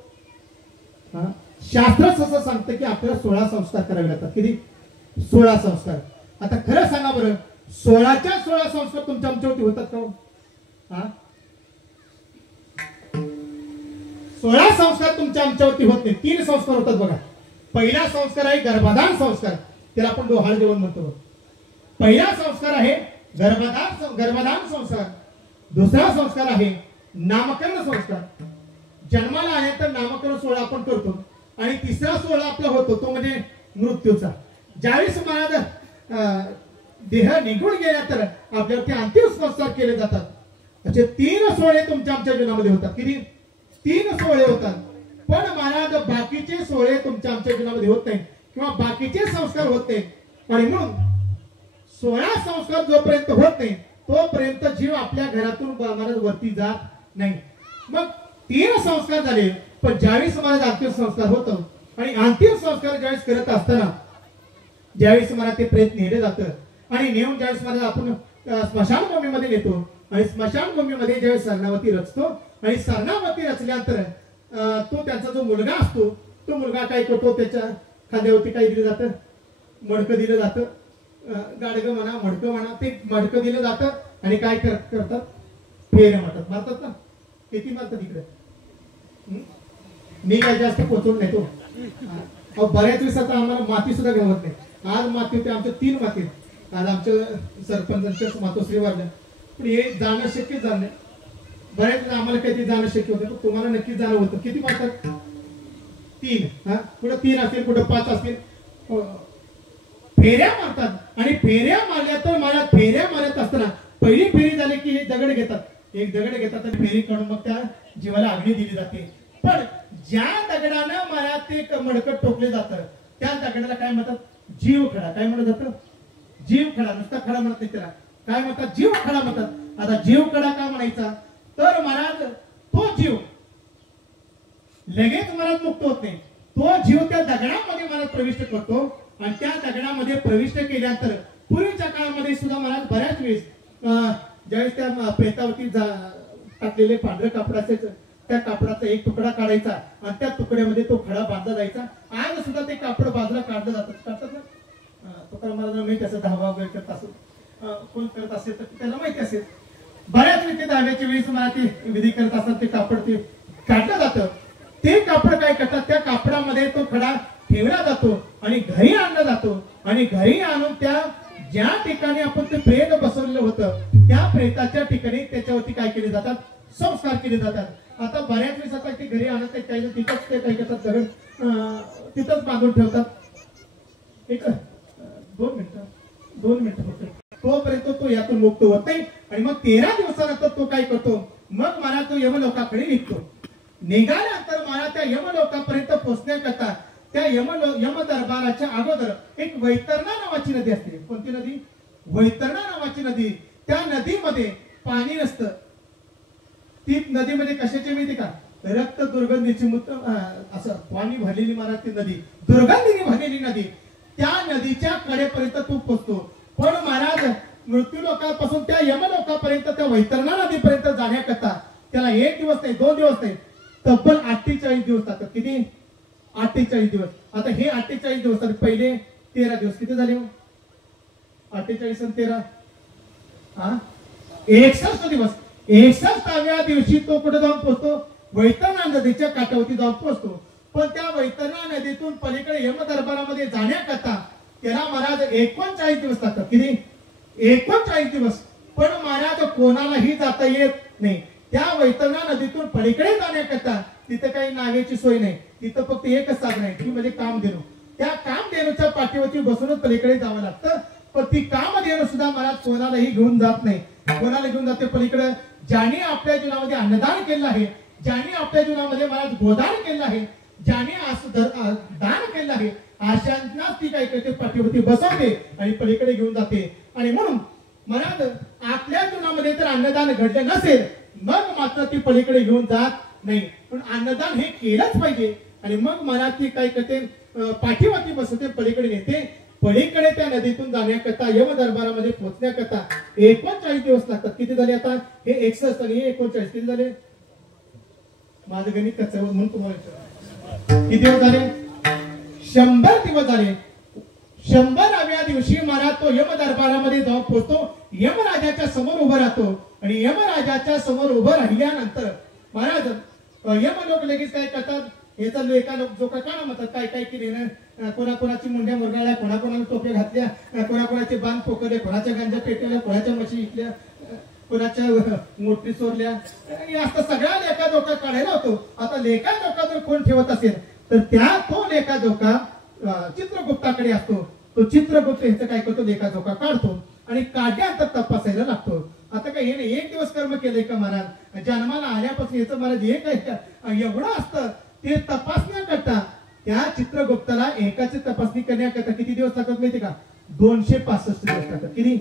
शास्त्र असं सांगतं की आपल्याला 16 संस्कार करावे लागतात. किती 16 संस्कार. आता खरं सांगा बरं 16च्या 16 संस्कार तुमच्या आमच्यावरती होतात का? 16 संस्कार तुमच्या आमच्यावरती होत नाही. 3 संस्कार होतात बघा. पहिला संस्कार आहे गर्भधान संस्कार त्याला आपण डोहाळ जेवण म्हणतो. पहिला संस्कार आहे गर्भधान संस्कार. दुसरा संस्कार आहे नामकरण संस्कार. जन्माला आल्यानंतर नामकरण सोहळा आपण करतो आणि तिसरा सोहळा आपला होतो तो म्हणजे मृत्यूचा. ज्यावेळेस महाराज देह निघून गेला तर आपल्यावरती अंतिम संस्कार केले जातात. असे 3 सोहळे तुमच्या आमच्या जीवनामध्ये होतात. किती 3 सोहळे होतात. पण महाराज बाकीचे सोहळे तुमच्या आमच्या जीवनामध्ये होत नाही किंवा बाकीचे संस्कार होत नाही. आणि म्हणून 16 संस्कार जोपर्यंत होत नाही तोपर्यंत जीव आपल्या घरातून महाराज वरती जात नाही. मग 3 संस्कार झाले, पण ज्यावेळेस महाराज अंतिम संस्कार होतो आणि अंतिम संस्कार ज्यावेळेस करत असताना ज्यावेळेस मला ते प्रेत नेलं जातं आणि नेऊन ज्यावेळेस मला आपण स्मशानभूमीमध्ये नेतो आणि स्मशानभूमीमध्ये ज्यावेळेस सरणावती रचतो आणि सरणावती रचल्यानंतर तो त्यांचा जो मुलगा असतो तो मुलगा काय करतो, त्याच्या खांद्यावरती काय दिलं जातं, मडकं दिलं जातं, गाडगं म्हणा मडकं म्हणा, ते मडकं दिलं जातं आणि काय करतात, फेऱ्या मारतात ना. किती मारतात इकडे, मी काय जास्त पोचवून नाही तो. बऱ्याच दिवसाचा आम्हाला माती सुद्धा गवत नाही. आज माती होते आमच्या 3 माती, आज आमच्या सरपंचांच्या मातोश्री वाढल्या, पण हे जाणं शक्य झालं नाही. बऱ्याच आम्हाला काही जाणं शक्य होतं, पण तुम्हाला नक्कीच जाणं होतं. किती मारतात, 3. कुठं 3 असतील, कुठं 5 असतील, फेऱ्या मारतात. आणि फेऱ्या मारल्या तर मला फेऱ्या मारत असताना पहिली फेरी झाली की हे दगड घेतात, एक दगड घेतात आणि फेरी काढून मग त्या जीवाला अग्नी दिली जाते. पण ज्या दगडानं मला ते मडकं टोकले जातं त्या दगडाला काय म्हणतात, जीव खडा. काय म्हणत जातं, जीव खडा. नुसता खडा म्हणत नाही, त्याला काय म्हणतात, जीव खडा म्हणतात. आता जीव खडा का म्हणायचा, तर महाराज तो जीव लगेच महाराज मुक्त होत नाही. तो जीव त्या दगडामध्ये महाराज प्रविष्ट करतो आणि त्या दगडामध्ये प्रविष्ट केल्यानंतर पूर्वीच्या काळामध्ये सुद्धा महाराज बऱ्याच वेळेस ज्यावेळेस त्या प्रेतावरती टाकलेले पांढरे कापड असायचं, त्या कापडाचा एक तुकडा काढायचा आणि त्या तुकड्यामध्ये तो खडा बांधला जायचा. आज सुद्धा ते कापड बाजूला काढलं काढतात ना. तुकाराम महाराजांना माहिती असेल, धावा वगैरे करत असेल, कोण करत असेल तर त्याला माहिती असेल. बऱ्याच वेळी ते धाव्याच्या वेळेस मला ते विधी करत असतात, ते कापड ते काढलं जातं. ते कापड काय करतात, त्या कापडामध्ये तो खडा ठेवला जातो आणि घरी आणला जातो आणि घरी आणून त्या ज्या ठिकाणी आपण ते प्रेत बसवलेलं होतं त्या प्रेताच्या ठिकाणी त्याच्यावरती काय केले जातात, संस्कार केले जातात. आता बऱ्याच वेळेस आता ते घरी आणत नाही, काही तिथंच ते काय करतात, दगड तिथंच बांधून ठेवतात. एक 2 मिनिटं फक्त. तोपर्यंत तो यातून मुक्त होत नाही आणि मग 13 दिवसानंतर तो काय करतो, मग मला तो यमलोकाकडे निघतो. निघाल्यानंतर मला त्या यमलोकापर्यंत पोहोचण्याकरता त्या यम दरबाराच्या अगोदर एक वैतरणा नावाची नदी असते. कोणती नदी, वैतरणा नावाची नदी. त्या नदीमध्ये पाणी नसतं. ती नदीमध्ये कशाची माहिती का, रक्त दुर्गंधीची असं पाणी भरलेली महाराज ती नदी, दुर्गंधीने भरलेली नदी. त्या नदीच्या कडेपर्यंत तू पोहोचतो. पण महाराज मृत्यू लोकांपासून त्या यमलोकापर्यंत त्या वैतरणा नदीपर्यंत जाण्याकरता त्याला 1 दिवस नाही, 2 दिवस नाही, तब्बल 48 दिवस लागतात. किती, 48 दिवस. आता हे 48 दिवस झाले, पहिले 13 दिवस किती झाले, 48 आणि 13 61 दिवस. 61व्या दिवशी तो कुठे जाऊन पोहोचतो, वैतरणा नदीच्या काठावरती जाऊन पोहोचतो. पण त्या वैतरणा नदीतून पलीकडे यम दरबारामध्ये जाण्याकरता त्याला महाराज 39 दिवस लागतात. किती, 39 दिवस. पण महाराज कोणालाही जाता येत नाही. त्या वैतरणा नदीतून पलीकडे जाण्याकरता तिथे काही नावेची सोय नाही. तिथं फक्त एकच साधन आहे, ती म्हणजे कामधेनू. त्या कामधेनूच्या पाठीवरती बसूनच पलीकडे जावं लागतं. पण ती कामधेनू सुद्धा महाराज कोणालाही घेऊन जात नाही. कोणाला घेऊन जाते, पलीकडे ज्याने आपल्या जीवनामध्ये अन्नदान केलं आहे, ज्याने आपल्या जीवनामध्ये महाराज गोदान केलं आहे, ज्याने दान केलं आहे, अशांनाच ती काय करते, पाठीवरती बसवते आणि पलीकडे घेऊन जाते. आणि म्हणून महाराज आपल्या जीवनामध्ये जर अन्नदान घडलं नसेल मग मात्र ती पलीकडे घेऊन जात नाही. पण अन्नदान हे केलंच पाहिजे. आणि मग महाराज ती काय करते, पाठीवरती बसवते, पलीकडे नेते. पलीकडे त्या नदीतून जाण्याकरता यम दरबारामध्ये पोहोचण्याकरता 39 दिवस लागतात. किती झाले आता, हे 61 आणि 39 किती झाले, माझं गणित कसं म्हणून तुम्हाला किती दिवस झाले, 100 दिवस झाले. 100व्या दिवशी महाराज तो यम दरबारामध्ये जाऊन पोहोचतो. यमराजाच्या समोर उभं राहतो आणि यमराजाच्या समोर उभं राहिल्यानंतर महाराज यम लोक लगेच काय करतात, याचा एका लोक जो का म्हणतात, काय काय केले ना, कोणाकोणाची मुंड्या मुरगाळल्या, कोणाकोणाला टोपे घातल्या, कोणाकोणाचे बांध पोकले, कोणाच्या गांजा पेटवल्या, कोणाच्या म्हशी इकल्या, कोणाच्या मोठी चोरल्या. असं सगळ्या लेखा जोखा काढायला होतो. आता लेखा जोखा जर कोण ठेवत असेल तर तो लेखा जोखा चित्रगुप्ताकडे असतो. तो चित्रगुप्त ह्याचं काय करतो, लेखा जोखा काढतो आणि काढल्यानंतर तपासायला लागतो. आता काय हे नाही 1 दिवस कर्म केलंय का महाराज, जन्माला आल्यापासून याचं महाराज हे काय एवढं असतं. ते तपासण्याकरता त्या चित्रगुप्ताला एकाची तपासणी करण्याकरता किती दिवस लागतात माहिती का, 265 दिवस लागतात. किती,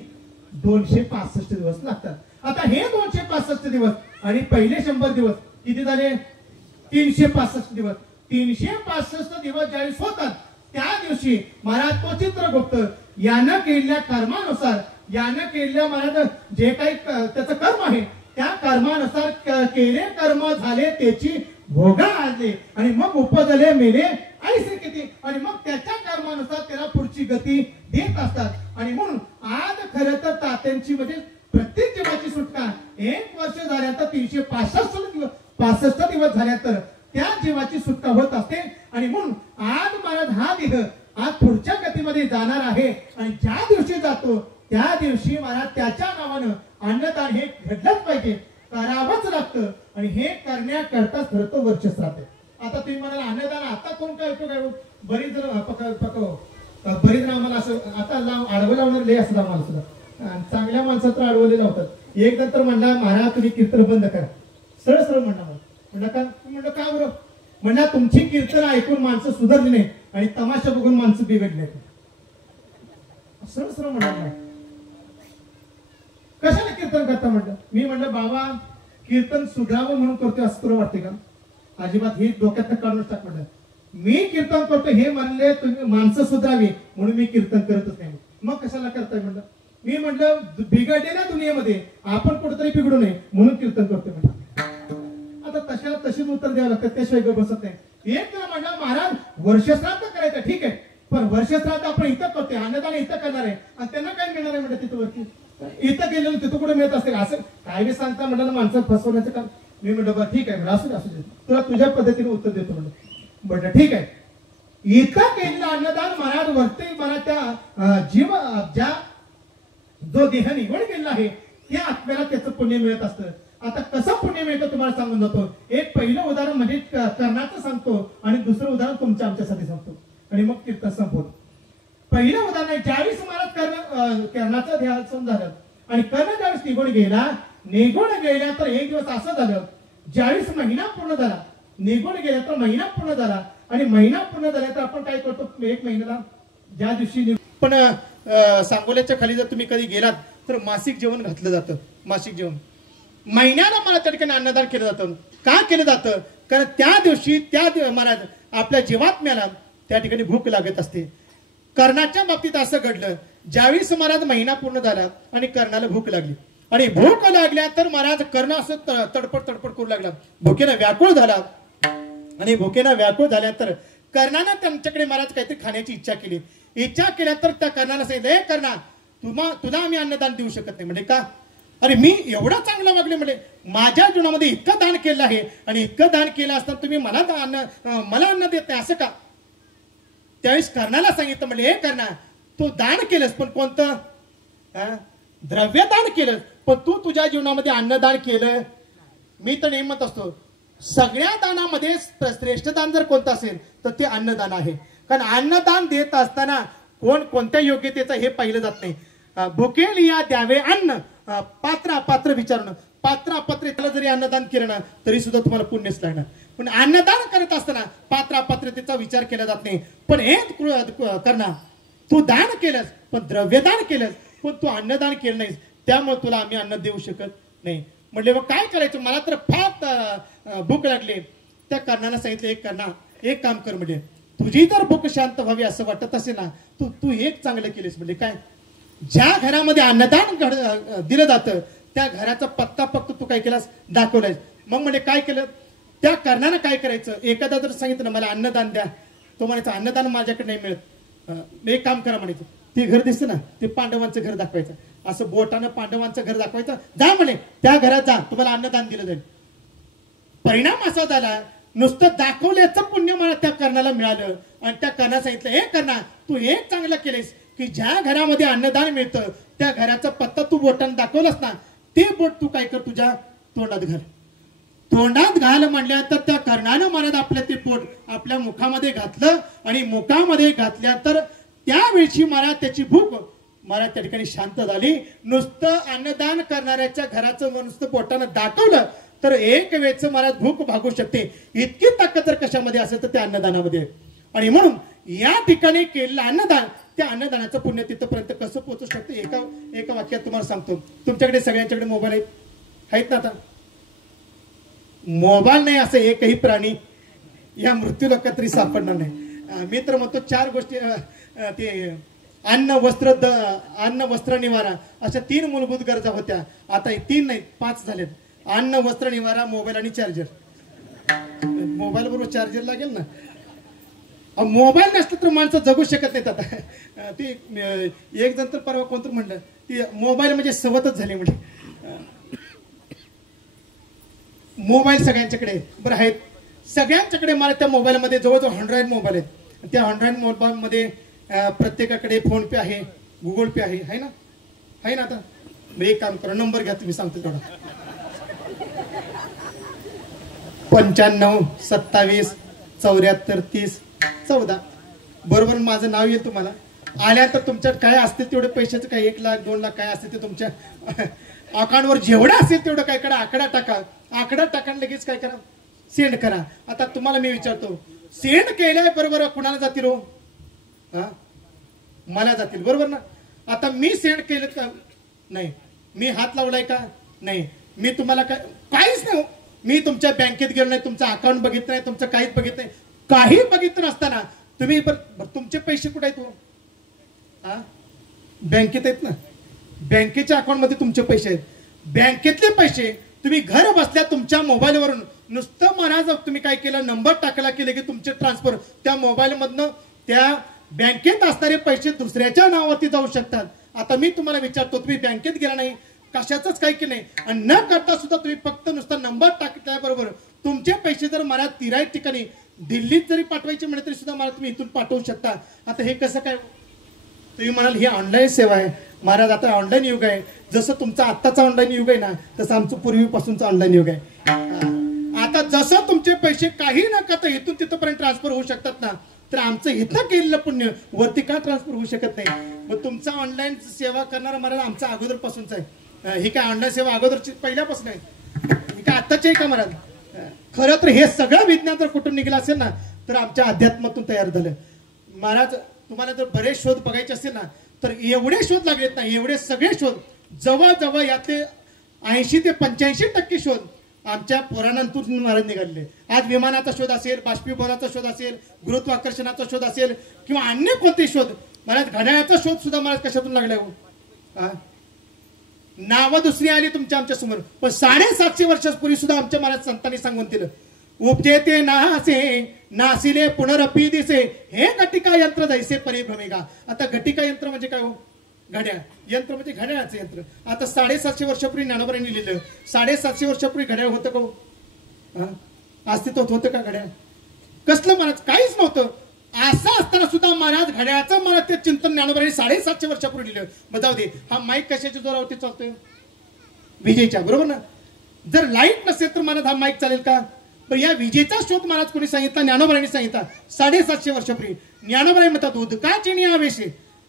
265 दिवस लागतात. आता हे 265 दिवस आणि पहिले 100 दिवस किती झाले? 365 दिवस. 365 दिवस ज्यावेळेस होतात त्या दिवशी महाराज तो चित्रगुप्त यानं केलेल्या कर्मानुसार, यानं केलेल्या महाराज जे काही त्याचं कर्म आहे त्या कर्मानुसार केले कर्म झाले त्याची भोगा आणले आणि मग उपजले मेले ऐसे किती, आणि मग त्याच्या कर्मानुसार त्याला पुढची गती देत असतात. आणि म्हणून आज खरं तर तात्यांची म्हणजे प्रत्येक जीवाची सुटका 1 वर्ष झाल्यानंतर 365 दिवस झाल्यानंतर त्या जीवाची सुटका होत असते. आणि म्हणून आज महाराज हा देह आज पुढच्या गतीमध्ये जाणार आहे आणि ज्या दिवशी जातो त्या दिवशी महाराज त्याच्या नावानं अन्नदान हे घडलंच पाहिजे, करावंच लागतं. आणि हे करण्याकरताच खरं तो वर्ष राहते. आता तुम्ही म्हणाल अन्नदान आता कोण काय उपयोग आहे? बरीच जण बरीच जण आम्हाला असं आता आडवं लावणार लय असं आम्हाला सुद्धा चांगल्या माणसात तर आडवले लावतात. एक जण तर म्हणला महाराज तुम्ही कीर्तन बंद करा. सरळ सरळ म्हणला का? म्हणलं का बरं? म्हणला तुमची कीर्तन ऐकून माणसं सुधारली नाही आणि तमाशा बघून माणसं बिघडले. सरळ सरळ म्हणाल कशाला कीर्तन करता म्हणलं. मी म्हणलं बाबा कीर्तन सुधारावं म्हणून करतोय असं तुला वाटते का? अजिबात हे डोक्यात काढूनच टाक म्हणलं. मी कीर्तन करतो हे म्हणले तुम्ही माणसं सुधारावी म्हणून मी कीर्तन करतच नाही. मग कशाला करताय म्हणलं. मी म्हटलं बिघडलेल्या दुनियेमध्ये आपण कुठेतरी बिघडू नये म्हणून कीर्तन करतोय म्हणलं. आता तशाला तशीच उत्तर द्यावं लागतं, त्याशिवाय बसत नाही. एक तर म्हणलं महाराज वर्षश्राद्ध करायचं ठीक आहे, पण वर्षश्राद्ध आपण इथं करतोय, अन्नदान इथं करणार आहे आणि त्यांना काय मिळणार आहे म्हणलं तिथं वरती. इथं गेलेलं तिथं कुठे मिळत असते असं काय बी सांगता म्हणलं माणसं फसवण्याचं काम. मी म्हणलं बरं ठीक आहे असू दे तुला तुझ्या पद्धतीने उत्तर देतो म्हणलं. म्हटलं ठीक आहे. इथं केलेलं अन्नदान महाराज वरती मला त्या जीव ज्या जो देह निवड केलेला आहे त्या आत्म्याला त्याचं पुण्य मिळत असतं. आता कसं पुण्य मिळतं तुम्हाला सांगून जातो. एक पहिलं उदाहरण म्हणजे कर्णाचं सांगतो आणि दुसरं उदाहरण तुमच्या आमच्यासाठी सांगतो आणि मग कीर्तन संपवतो. पहिलं उदाहरण आहे ज्यावेळेस महाराज कर्णाचं ध्यान झालं आणि कर्ण ज्यावेळेस निघून गेला तर एक दिवस असं झालं ज्यावेळेस महिना पूर्ण झाला, निघून गेला तर महिना पूर्ण झाला आणि महिना पूर्ण झाला तर आपण काय करतो एक महिन्याला ज्या दिवशी पण सांगोल्याच्या खाली जर तुम्ही कधी गेलात तर मासिक जेवण घातलं जातं. मासिक जेवण महिन्याला मला त्या ठिकाणी अन्नदान केलं जातं. का केलं जातं? कारण त्या दिवशी महाराज आपल्या जीवात्म्याला त्या ठिकाणी भूक लागत असते. कर्णाच्या बाबतीत असं घडलं ज्यावेळेस महाराज महिना पूर्ण झाला आणि कर्णाला भूक लागली आणि भूक लागल्या तर महाराज कर्ण असं तडपड करू लागला, भुकेनं व्याकुळ झाला आणि भुकेनं व्याकुळ झाल्यानंतर कर्णानं त्यांच्याकडे महाराज काहीतरी खाण्याची इच्छा केली. इच्छा केल्यानंतर त्या कर्णाला सांगितलं हे कर्णा तुला आम्ही अन्नदान देऊ शकत नाही. म्हणजे का? अरे मी एवढं चांगलं वागले म्हणजे माझ्या जीवनामध्ये इतकं दान केलं आहे आणि इतकं दान केलं असताना तुम्ही मला अन्न देत नाही असं का? त्यावेळेस कर्णाला सांगितलं म्हणजे हे कर्णा तू दान केलंस पण कोणतं द्रव्यदान केलं पण तू तुझ्या जीवनामध्ये अन्नदान केलं. मी तर नेहमी म्हणत असतो सगळ्या दानामध्ये श्रेष्ठ दान जर कोणतं असेल तर ते अन्नदान आहे. कारण अन्नदान देत असताना कोणत्या योग्यतेचं हे पाहिलं जात नाही. भुकेल या द्यावे अन्न पात्र अपात्र विचारणं, पात्र अपात्र त्याला जरी अन्नदान केलं ना तरी सुद्धा तुम्हाला पुण्यच लागणार. पण अन्नदान करत असताना पात्र अपात्रतेचा विचार केला जात नाही. पण हे करणार तू दान केलंस पण द्रव्यदान केलंस पण तू अन्नदान केलं नाहीस त्यामुळे तुला आम्ही अन्न देऊ शकत नाही. म्हटले मग काय करायचं? मला तर फार भूक लागली. त्या कर्णाला सांगितलं एक कर्णा एक काम कर म्हणजे तुझी तर भूक शांत व्हावी असं वाटत असेल ना तू एक चांगलं केलेस. म्हणजे काय? ज्या घरामध्ये अन्नदान दिलं जातं त्या घराचा पत्ता फक्त तू काय केलास दाखवलायस. मग म्हणजे काय केलं? त्या कर्णानं काय करायचं? एखादा जर सांगितलं मला अन्नदान द्या तो म्हणायचं अन्नदान माझ्याकडे नाही मिळत. एक काम करा म्हणायचं ते घर दिसतं ना ते पांडवांचं घर दाखवायचं असं बोटानं पांडवांचं घर दाखवायचं जा म्हणे त्या घरात जा तुम्हाला अन्नदान दिलं जाईल. परिणाम असा झाला नुसतं दाखवल्याचं पुण्य मला त्या कर्णाला मिळालं आणि त्या कर्णाला सांगितलं हे कर्णा तू एक चांगलं केलेस की ज्या घरामध्ये अन्नदान मिळतं त्या घराचा पत्ता तू बोटानं दाखवलास ना ते बोट तू काय कर तुझ्या तोंडात घाल म्हणल्यानंतर त्या कर्णानं महाराज आपल्या ते पोट आपल्या मुखामध्ये घातलं आणि मुखामध्ये घातल्यानंतर त्यावेळची महाराज त्याची भूक महाराज त्या ठिकाणी शांत झाली. नुसतं अन्नदान करणाऱ्याच्या घराचं नुसतं पोटानं दाखवलं तर एक वेळचं महाराज भूक भागू शकते. इतकी ताकद जर कशामध्ये असेल तर त्या अन्नदानामध्ये. आणि म्हणून या ठिकाणी केलेलं अन्नदान त्या अन्नदानाचं पुण्य तिथपर्यंत कसं पोहोचू शकतं एका वाक्यात तुम्हाला सांगतो. तुमच्याकडे सगळ्यांच्याकडे मोबाईल आहेत ना? आता मोबाईल नाही असं एकही प्राणी या मृत्यू लोकात तरी सापडणार नाही. मी तर म्हणतो 4 गोष्टी ते अन्न वस्त्र निवारा अशा 3 मूलभूत गरजा होत्या. आता 3 नाही 5 झालेत. अन्न वस्त्र निवारा, मोबाईल आणि चार्जर. मोबाईल बरोबर चार्जर लागेल ना. मोबाईल नसलं तर माणसं जगू शकत नाहीत. आता ते एक जण तर परवा कोणतं म्हणलं ती मोबाईल म्हणजे सवतच झाली म्हणजे. मोबाईल सगळ्यांच्याकडे बरं आहेत. सगळ्यांच्याकडे मला त्या मोबाईलमध्ये जवळजवळ 100 मोबाईल आहेत. त्या 100 मोबाईलमध्ये प्रत्येकाकडे फोन पे आहे, गुगल पे आहे ना? आहे ना? आता एक काम करा, नंबर घ्या तुम्ही, सांगतो थोडा. 95 27 74 30 14. बरोबर माझं नाव येईल तुम्हाला. आल्यानंतर तुमच्यात काय असतील तेवढे पैशाचं, काय 1 लाख 2 लाख काय असतील ते तुमच्या अकाउंटवर जेवढं असेल तेवढं काय करा, आकडा टाका लगेच काय करा, सेंड करा. आता तुम्हाला मी विचारतो, सेंड केल्याबरोबर कुणाला जातील हो? मला जातील, बरोबर ना? आता मी सेंड केलं का नाही? मी हात लावलाय का नाही? मी तुम्हाला काहीच नाही. मी तुमच्या बँकेत गेलो नाही, तुमचं अकाउंट बघितलं नाही, तुमचं काहीच बघितलं नाही. काही बघितलं नसताना तुम्ही तुमचे पैसे कुठे आहेत हो? बँकेत आहेत ना. बँकेच्या अकाउंट मध्ये तुमचे पैसे आहेत. बँकेतले पैसे तुम्ही घर बसल्या तुमच्या मोबाईलवरून नुसतं महाराज तुम्ही काय केलं, नंबर टाकला की लगेच तुमचे ट्रान्सफर त्या मोबाईल मधनं त्या बँकेत असणारे पैसे दुसऱ्याच्या नावावरती जाऊ शकतात. आता मी तुम्हाला विचारतो, तुम्ही बँकेत गेला नाही, कशाचंच काही केलं नाही आणि न करता सुद्धा तुम्ही फक्त नुसता नंबर टाकल्याबरोबर तुमचे पैसे जर मला 13 ठिकाणी दिल्लीत जरी पाठवायचे म्हणे तरी सुद्धा मला तुम्ही इथून पाठवू शकता. आता हे कसं काय? तुम्ही म्हणाल ही ऑनलाईन सेवा आहे. महाराज आता ऑनलाईन युग आहे. जसं तुमचा आत्ताचा ऑनलाईन युग आहे ना, तसं आमचं पूर्वीपासूनचं ऑनलाईन युग आहे. आता जसं तुमचे पैसे काही न करता इथून तिथपर्यंत ट्रान्सफर होऊ शकतात ना, तर आमचं इथं केलेलं पुण्य वरती का ट्रान्सफर होऊ शकत नाही? मग तुमचा ऑनलाईन सेवा करणारा महाराज आमचा अगोदरपासूनच आहे. ही काय ऑनलाईन सेवा अगोदरची पहिल्यापासून आहे? ही काय आत्ताची आहे का महाराज? खरं तर हे सगळं विज्ञान जर कुठून निघालं असेल ना, तर आमच्या अध्यात्मातून तयार झालं. महाराज तुम्हाला जर बरेच शोध बघायचे असेल ना, तर एवढे शोध लागलेत ना, एवढे सगळे शोध जवळजवळ यातले 80 ते 85% शोध आमच्या पुराणांतून महाराज निघालेले. आज विमानाचा शोध असेल, बाष्पीभवनाचा शोध असेल, गुरुत्वाकर्षणाचा शोध असेल किंवा अन्य कोणते शोध, महाराज घड्याळाचा शोध सुद्धा महाराज कशातून लागला हो? नावं दुसरी आली तुमच्या आमच्या समोर, पण 750 वर्षापूर्वी सुद्धा आमच्या महाराज संतांनी सांगून दिलं, उपजेते नासे नासिले पुनरपी दिसे हे घटिका यंत्र जैसे परिभ्रमेगा. आता घटिका यंत्र म्हणजे काय हो? घड्याळ. यंत्र म्हणजे घड्याळाचं यंत्र. आता 750 वर्षापूर्वी ज्ञानोबांनी लिहिलं. 750 वर्षापूर्वी घड्याळ होतं का हो? अस्तित्वात होतं का घड्याळ? कसलं महाराज? काहीच नव्हतं. असं असताना सुद्धा महाराज घड्याळाचं मला ते चिंतन ज्ञानोबांनी 750 वर्षापूर्वी लिहिलं. बजाव दे. हा माईक कशाच्या जोरावरती चालतोय? विजेच्या, बरोबर ना? जर लाईट नसेल तर महाराज हा माईक चालेल का? पण या विजेचा शोध महाराज कोणी सांगितला? ज्ञानोबांनी सांगितला 750 वर्षापूर्वी. ज्ञानोबाई म्हणतात उदकाची आवेशे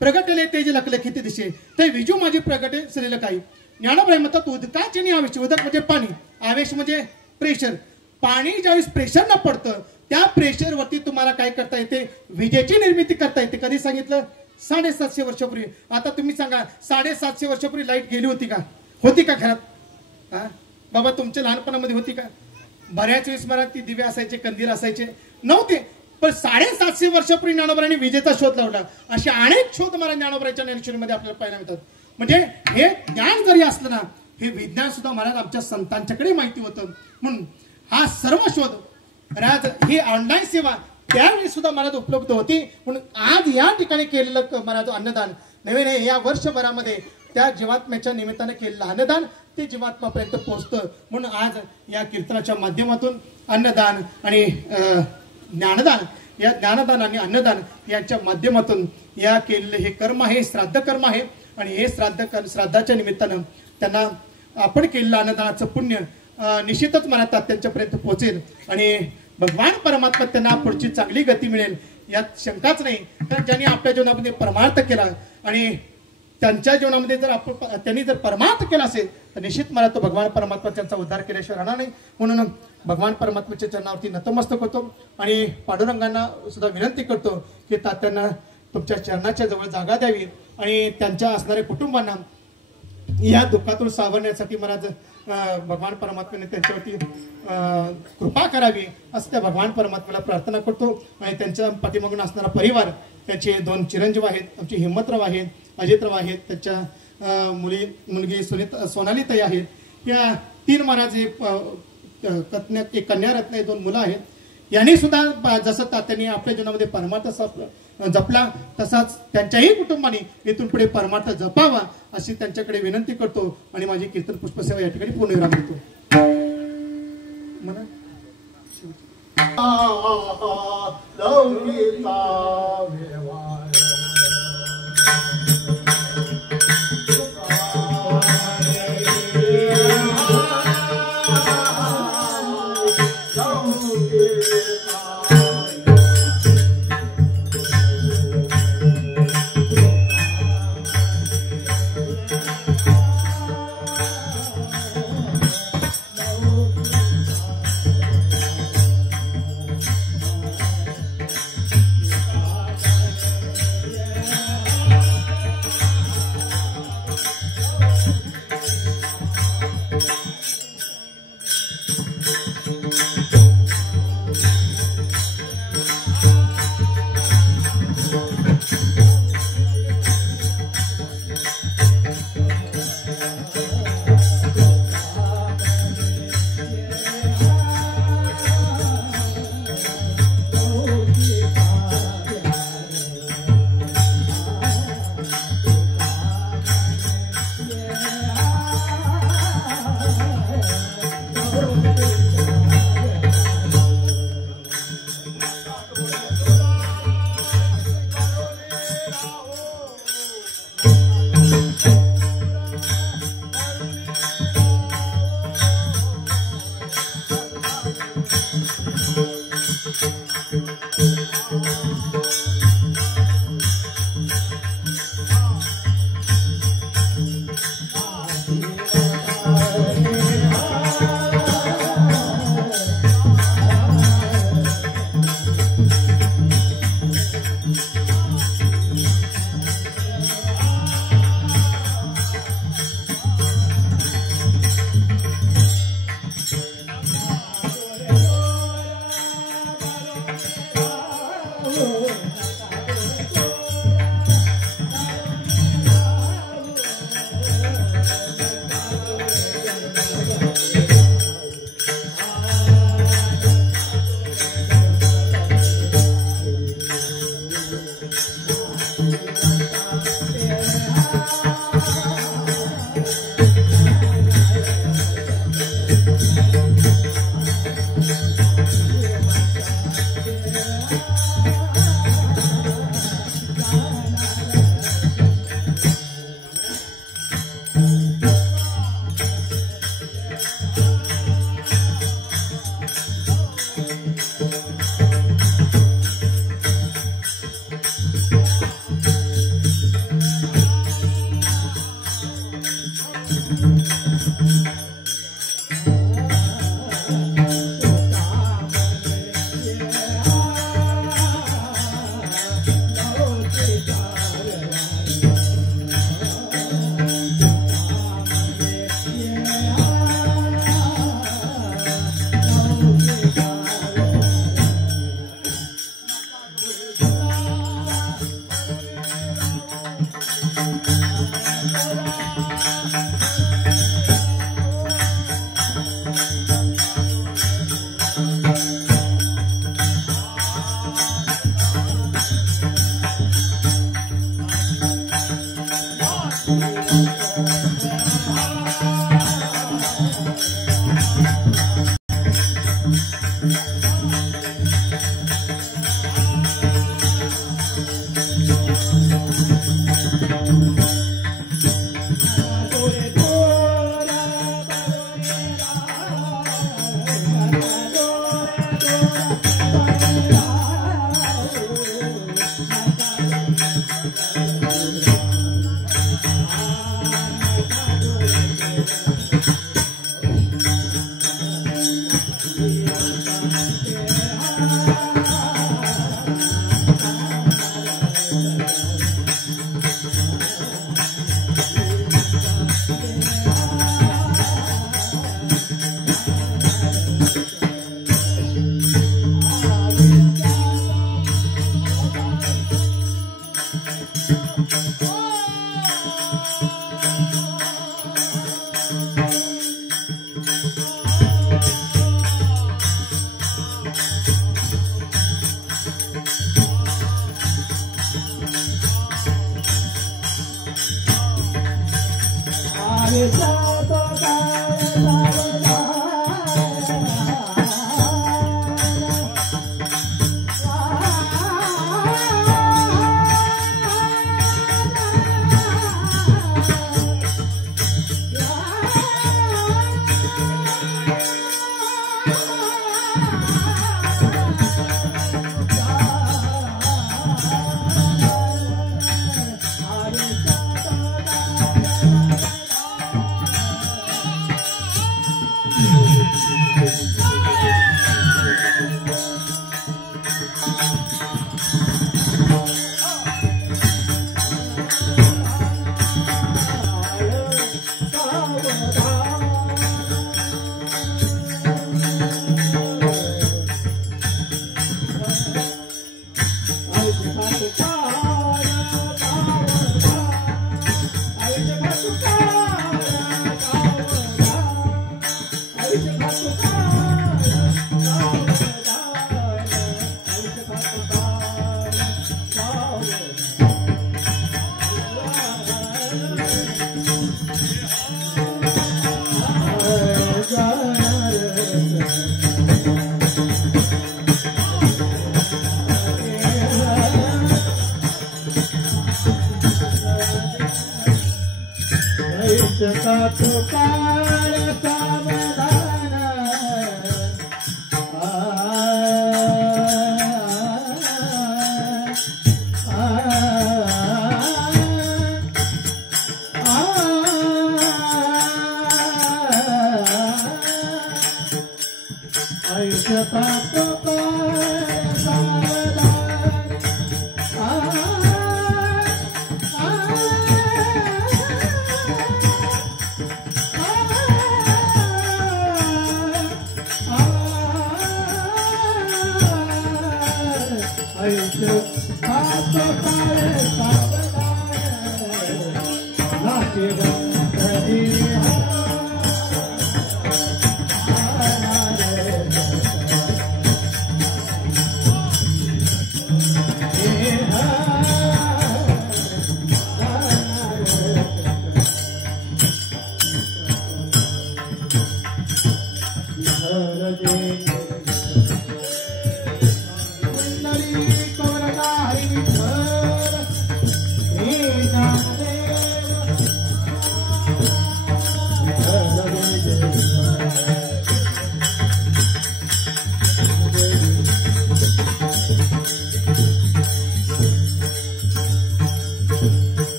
प्रगटले तेज लखलखित दिशे ते विजू माझी प्रगटे सलेलं काही. ज्ञानोबाई म्हणतात उदकाची आवेशे. उदक म्हणजे पाणी, आवेश म्हणजे प्रेशर. पाणी ज्यावेळेस प्रेशर न पडतं त्या प्रेशर वरती तुम्हाला काय करता येते? विजेची निर्मिती करता येते. कधी सांगितलं? 750 वर्षापूर्वी. आता तुम्ही सांगा 750 वर्षापूर्वी लाईट गेली होती का? होती का घरात? बाबा तुमच्या लहानपणामध्ये होती का? बऱ्याच वेळेस मला ती दिवे असायचे, कंदील असायचे नव्हते. पण 750 वर्षापूर्वी ज्ञानोबांनी विजेचा शोध लावला. असे अनेक शोध मला ज्ञानोबाच्या ज्ञानेश्वरीमध्ये आपल्याला पाहायला मिळतात. म्हणजे हे ज्ञान जरी असलं ना, हे विज्ञान सुद्धा महाराज आमच्या संतांच्याकडे माहिती होतं. म्हणून हा सर्व शोध महाराज ही ऑनलाईन सेवा त्यावेळी सुद्धा महाराज उपलब्ध होती. म्हणून आज या ठिकाणी केलेलं महाराज अन्नदान नवीन हे या वर्षभरामध्ये त्या जीवात्म्याच्या निमित्ताने केलेलं अन्नदान ते जीवात्मापर्यंत पोहोचतं. म्हणून आज या कीर्तनाच्या माध्यमातून अन्नदान आणि ज्ञानदान, या ज्ञानदान आणि अन्नदान यांच्या माध्यमातून या केलेलं हे कर्म आहे, श्राद्ध कर्म आहे. आणि हे श्राद्धाच्या निमित्तानं त्यांना आपण केलेलं अन्नदानाचं पुण्य निश्चितच मला तात्यांच्यापर्यंत पोहोचेल आणि भगवान परमात्मा त्यांना पुढची चांगली गती मिळेल यात शंकाच नाही. कारण ज्यांनी आपल्या जीवनामध्ये परमार्थ केला आणि त्यांच्या जीवनामध्ये जर त्यांनी जर परमार्थ केला असेल तर निश्चित मला तो भगवान परमात्मा त्यांचा उद्धार केल्याशिवाय राहणार नाही. म्हणून भगवान परमात्म्याच्या चरणावरती नतमस्तक होतो आणि पांडुरंगांना सुद्धा विनंती करतो की तात्यांना तुमच्या चरणाच्या जवळ जागा द्यावी आणि त्यांच्या असणाऱ्या कुटुंबांना या दुःखातून सावरण्यासाठी महाराज भगवान परमात्म्याने त्यांच्यावरती कृपा करावी असं त्या भगवान परमात्म्याला प्रार्थना करतो. आणि त्यांच्या पाठीमागून असणारा परिवार, त्यांचे 2 चिरंजीव आहेत, आमचे हिम्मतराव आहेत, अजितराव आहेत, त्यांच्या मुलगी सोनालीताई आहेत. या 3 महाराज एक कन्यारत्न आहे, 2 मुलं आहेत. यांनी सुद्धा जसं त्यांनी आपल्या जीवनामध्ये परमार्थ जपला तसाच त्यांच्याही कुटुंबाने इथून पुढे परमार्थ जपावा अशी त्यांच्याकडे विनंती करतो आणि माझी कीर्तन पुष्पसेवा या ठिकाणी पूर्णविराम देतो. म्हणा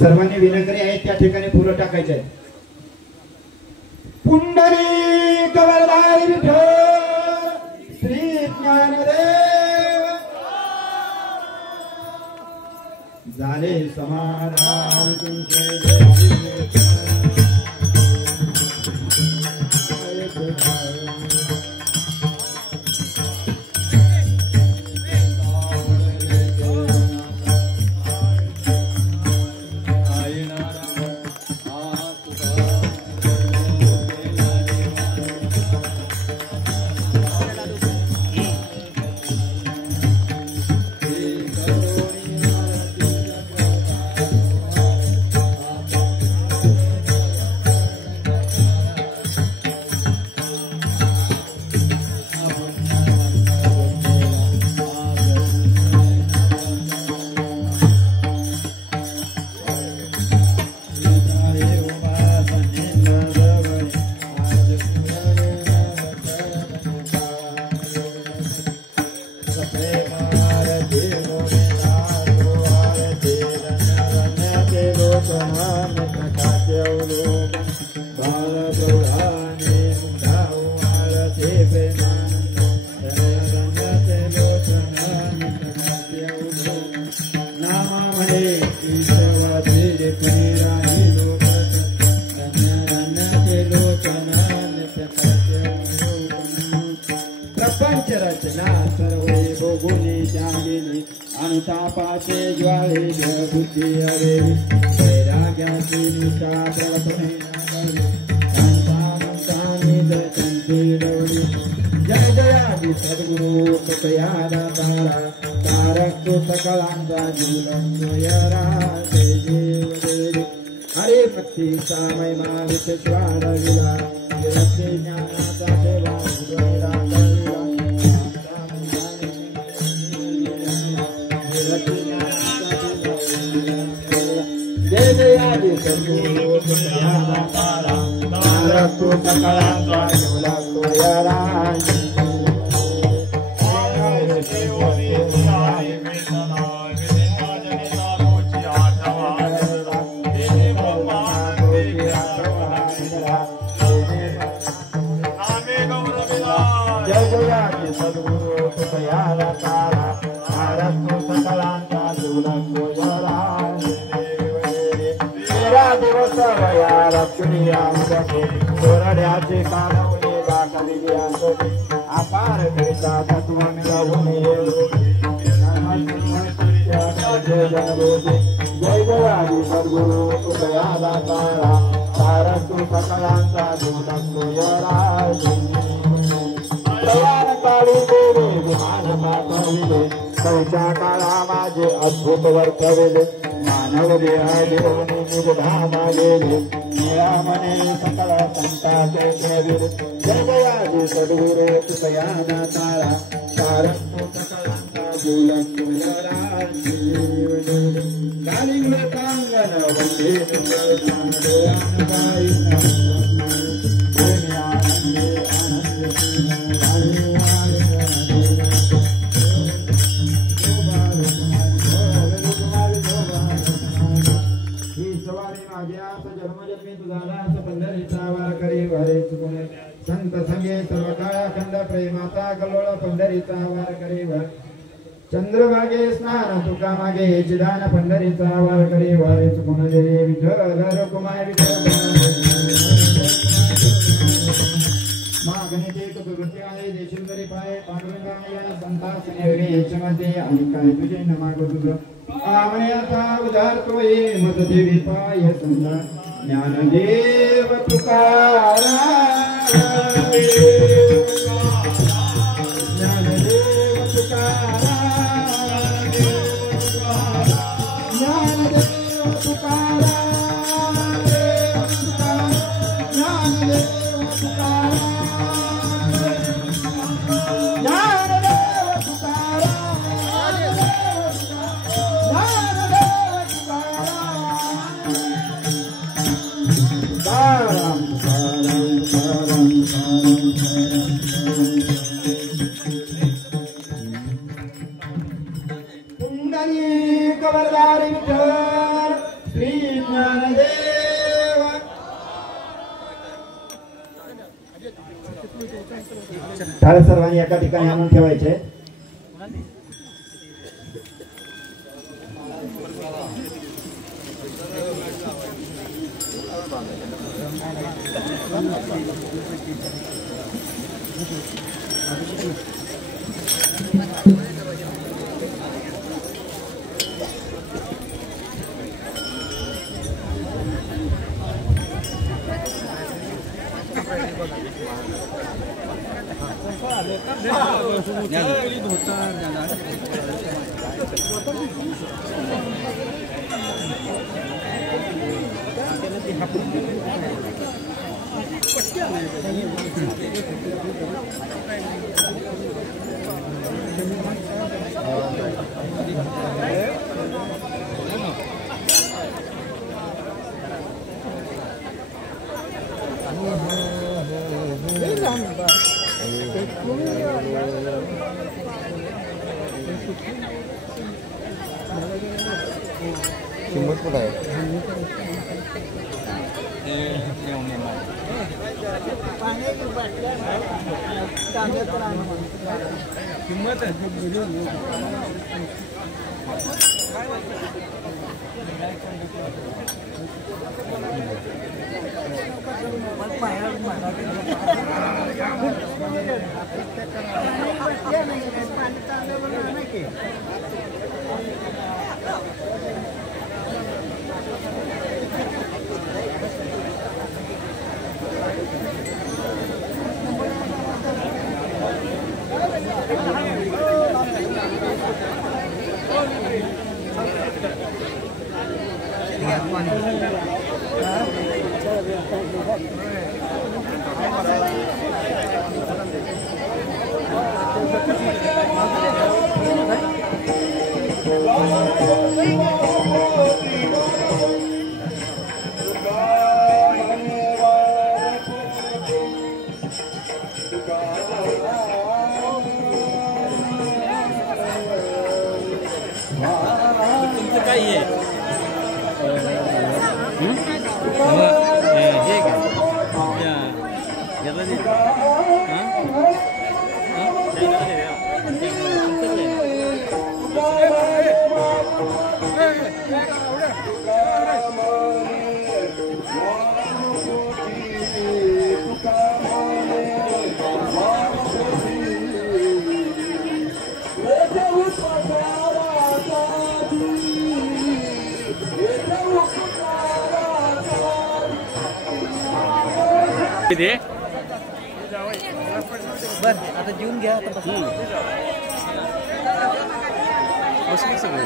सर्वांनी विनंती आहे त्या ठिकाणी फुलं टाकायचे आहे. पुंडरी गवळदारी विठ्ठल श्री ज्ञानदेव झाले समाधान तुमचे प्रपंच रचना सर्वे भोगुनी त्यागिनी अनुतापाचे ज्वाळे बुद्धी हवे वैराग्याची निष्ठा प्रवचने जय जयादी सद्गुरु कृपया दातारा तारक तो सकलांचा जीवनरा जय देव हरे भक्ती सामय विश्वार विला विरक्ती ज्ञानाचा देवा जय जयादी सद्गुरु कृपया दातारा तारक तो सकलांचा जीवनरा जय जयादी सद्गुरु कृपया दातारा तारक तो सकलांचा जीवनरा तेरा दिवस वया लक्ष्मी आमचे सोरड्याचे कानवले बाकली आमचे अपार करिता तत्व मिळवून जय जयादी सद्गुरु कृपया दातारा तारक तो सकलांचा जीवनरा प्रयाण काळी देवे विमान पाठविले कवच्या काळा माझे अद्भुत वर्तविले मानव देह देवनी निज धामा गेले निळा मने सकळ संताचे केविले जय जयादी सद्गुरु कृपया दातारा तारक तो सकलांचा जीवनरा कालिंग कांगण वंदे संत संगे सर्व काळा खंड प्रेमाचा गलोळ पंढरीचा वार करीवर चंद्रभागे स्नान तुका मागे चिदान पंढरीचा वार करीवर चुकून दे विठ्ठल कुमार विठ्ठल मागणी कृती आहे देशिंदरी पाय पांडुरंगा संतास नेवरी यचमध्ये आणि काय तुझे न माग तुझं आवण्याचा उदार तो ये मत देवी पाय संता ज्ञानदेव तुकारा ज्ञानदेव तुकारा ज्ञानदेव तुकारा ज्ञानदेव तुकारा खबरदार विठ्ठल श्री ज्ञानदेव टाळ सर्वांनी एका ठिकाणी आणून ठेवायचे किंमत कुठं आहे बर आता जेवून घ्या आता बसले सगळे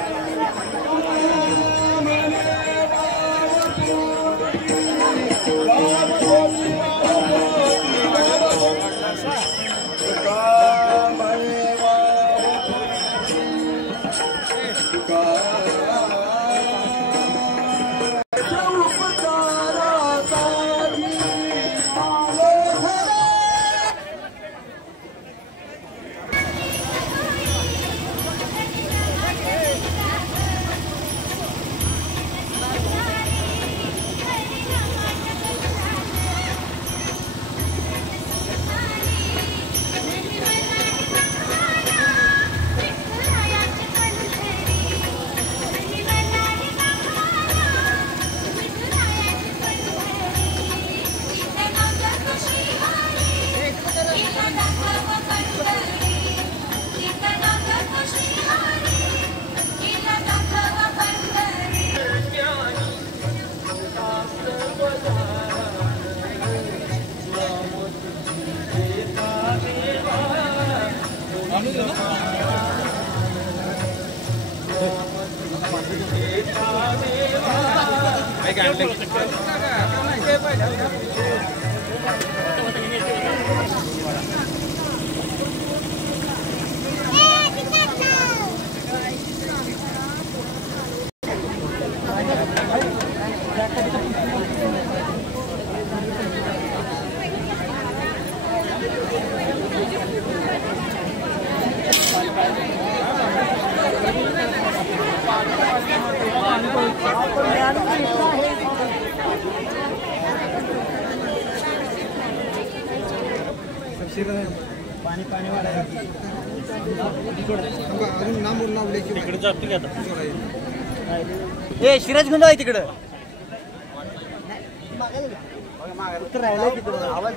पाणी पाणी वाढायला अजून नामून नावल्याची तिकडे जातो की आता ए शिराज गुंड आहे तिकडं उत्तर राहिला तिकडं आवाज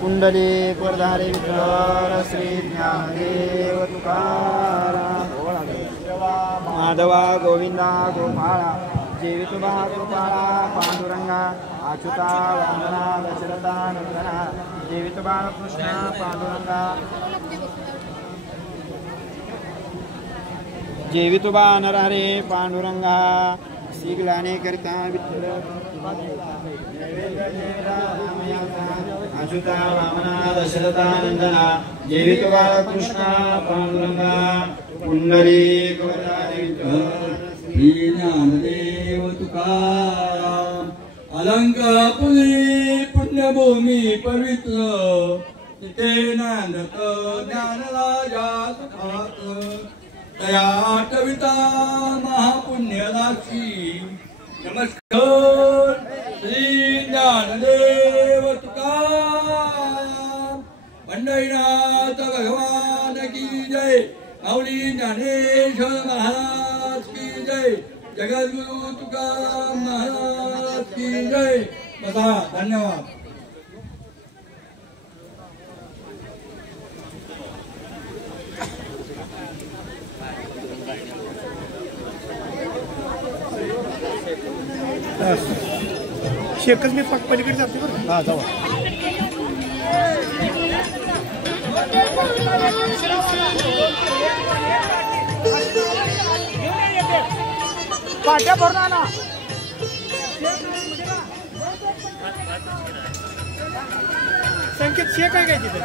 कुंडली वरधारे विठ्ठल श्री ज्ञानदेव तुकाराम माधवा गोविंदा गोपाळा जीवितुबा गोपाळा पांडुरंगा अच्युता वंदना दशरथा नंदना जीवितुबा कृष्णा पांडुरंगा जेवितो बा नरहरे पांडुरंगा शीघ्राने करता विठ्ठल अच्युता वामना दशरथा नंदना जेवितो बा कृष्णा पांडुरंगा पुंडरीक वरदारी श्री ज्ञानदेव तुकाराम अलंकापुरी पुण्यभूमी पवित्र तिथे नांदत ज्ञानराजा सुखात तया कविता महापुण्यराशी नमस्कार श्री ज्ञानदेव तुकाराम पंढरीनाथ भगवान की जय माऊली ज्ञानेश्वर महाराज की जय जगद्गुरु तुकाराम महाराज की जय बसा धन्यवाद शेकच मी पलीकडे जाते बरं. हा जाऊ पाट्या भरून आणा. संकेत शेक आहे काय तिथे.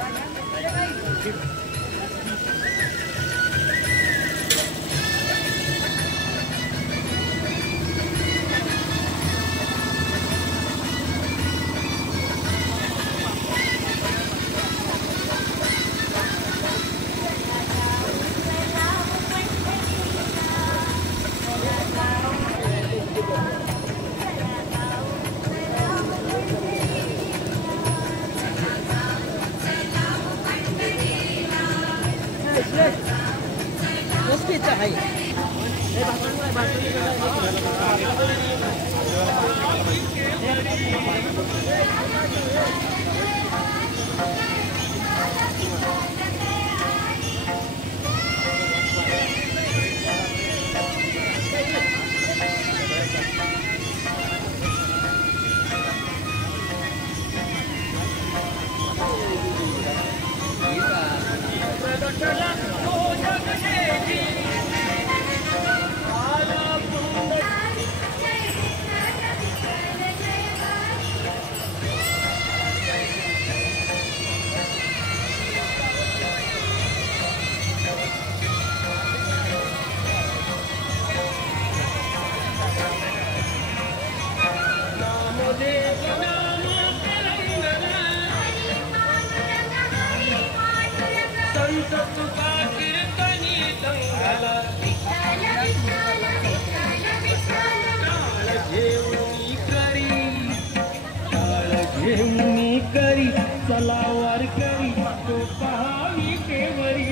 चलावार करी तो पहावी केवरी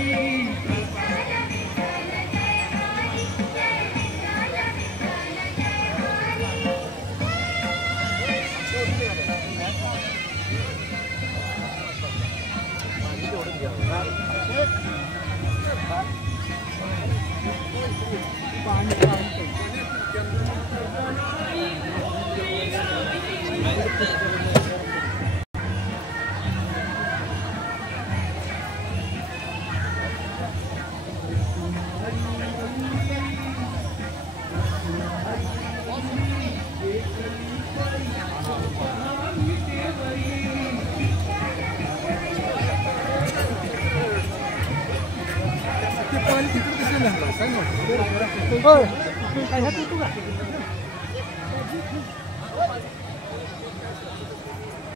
काय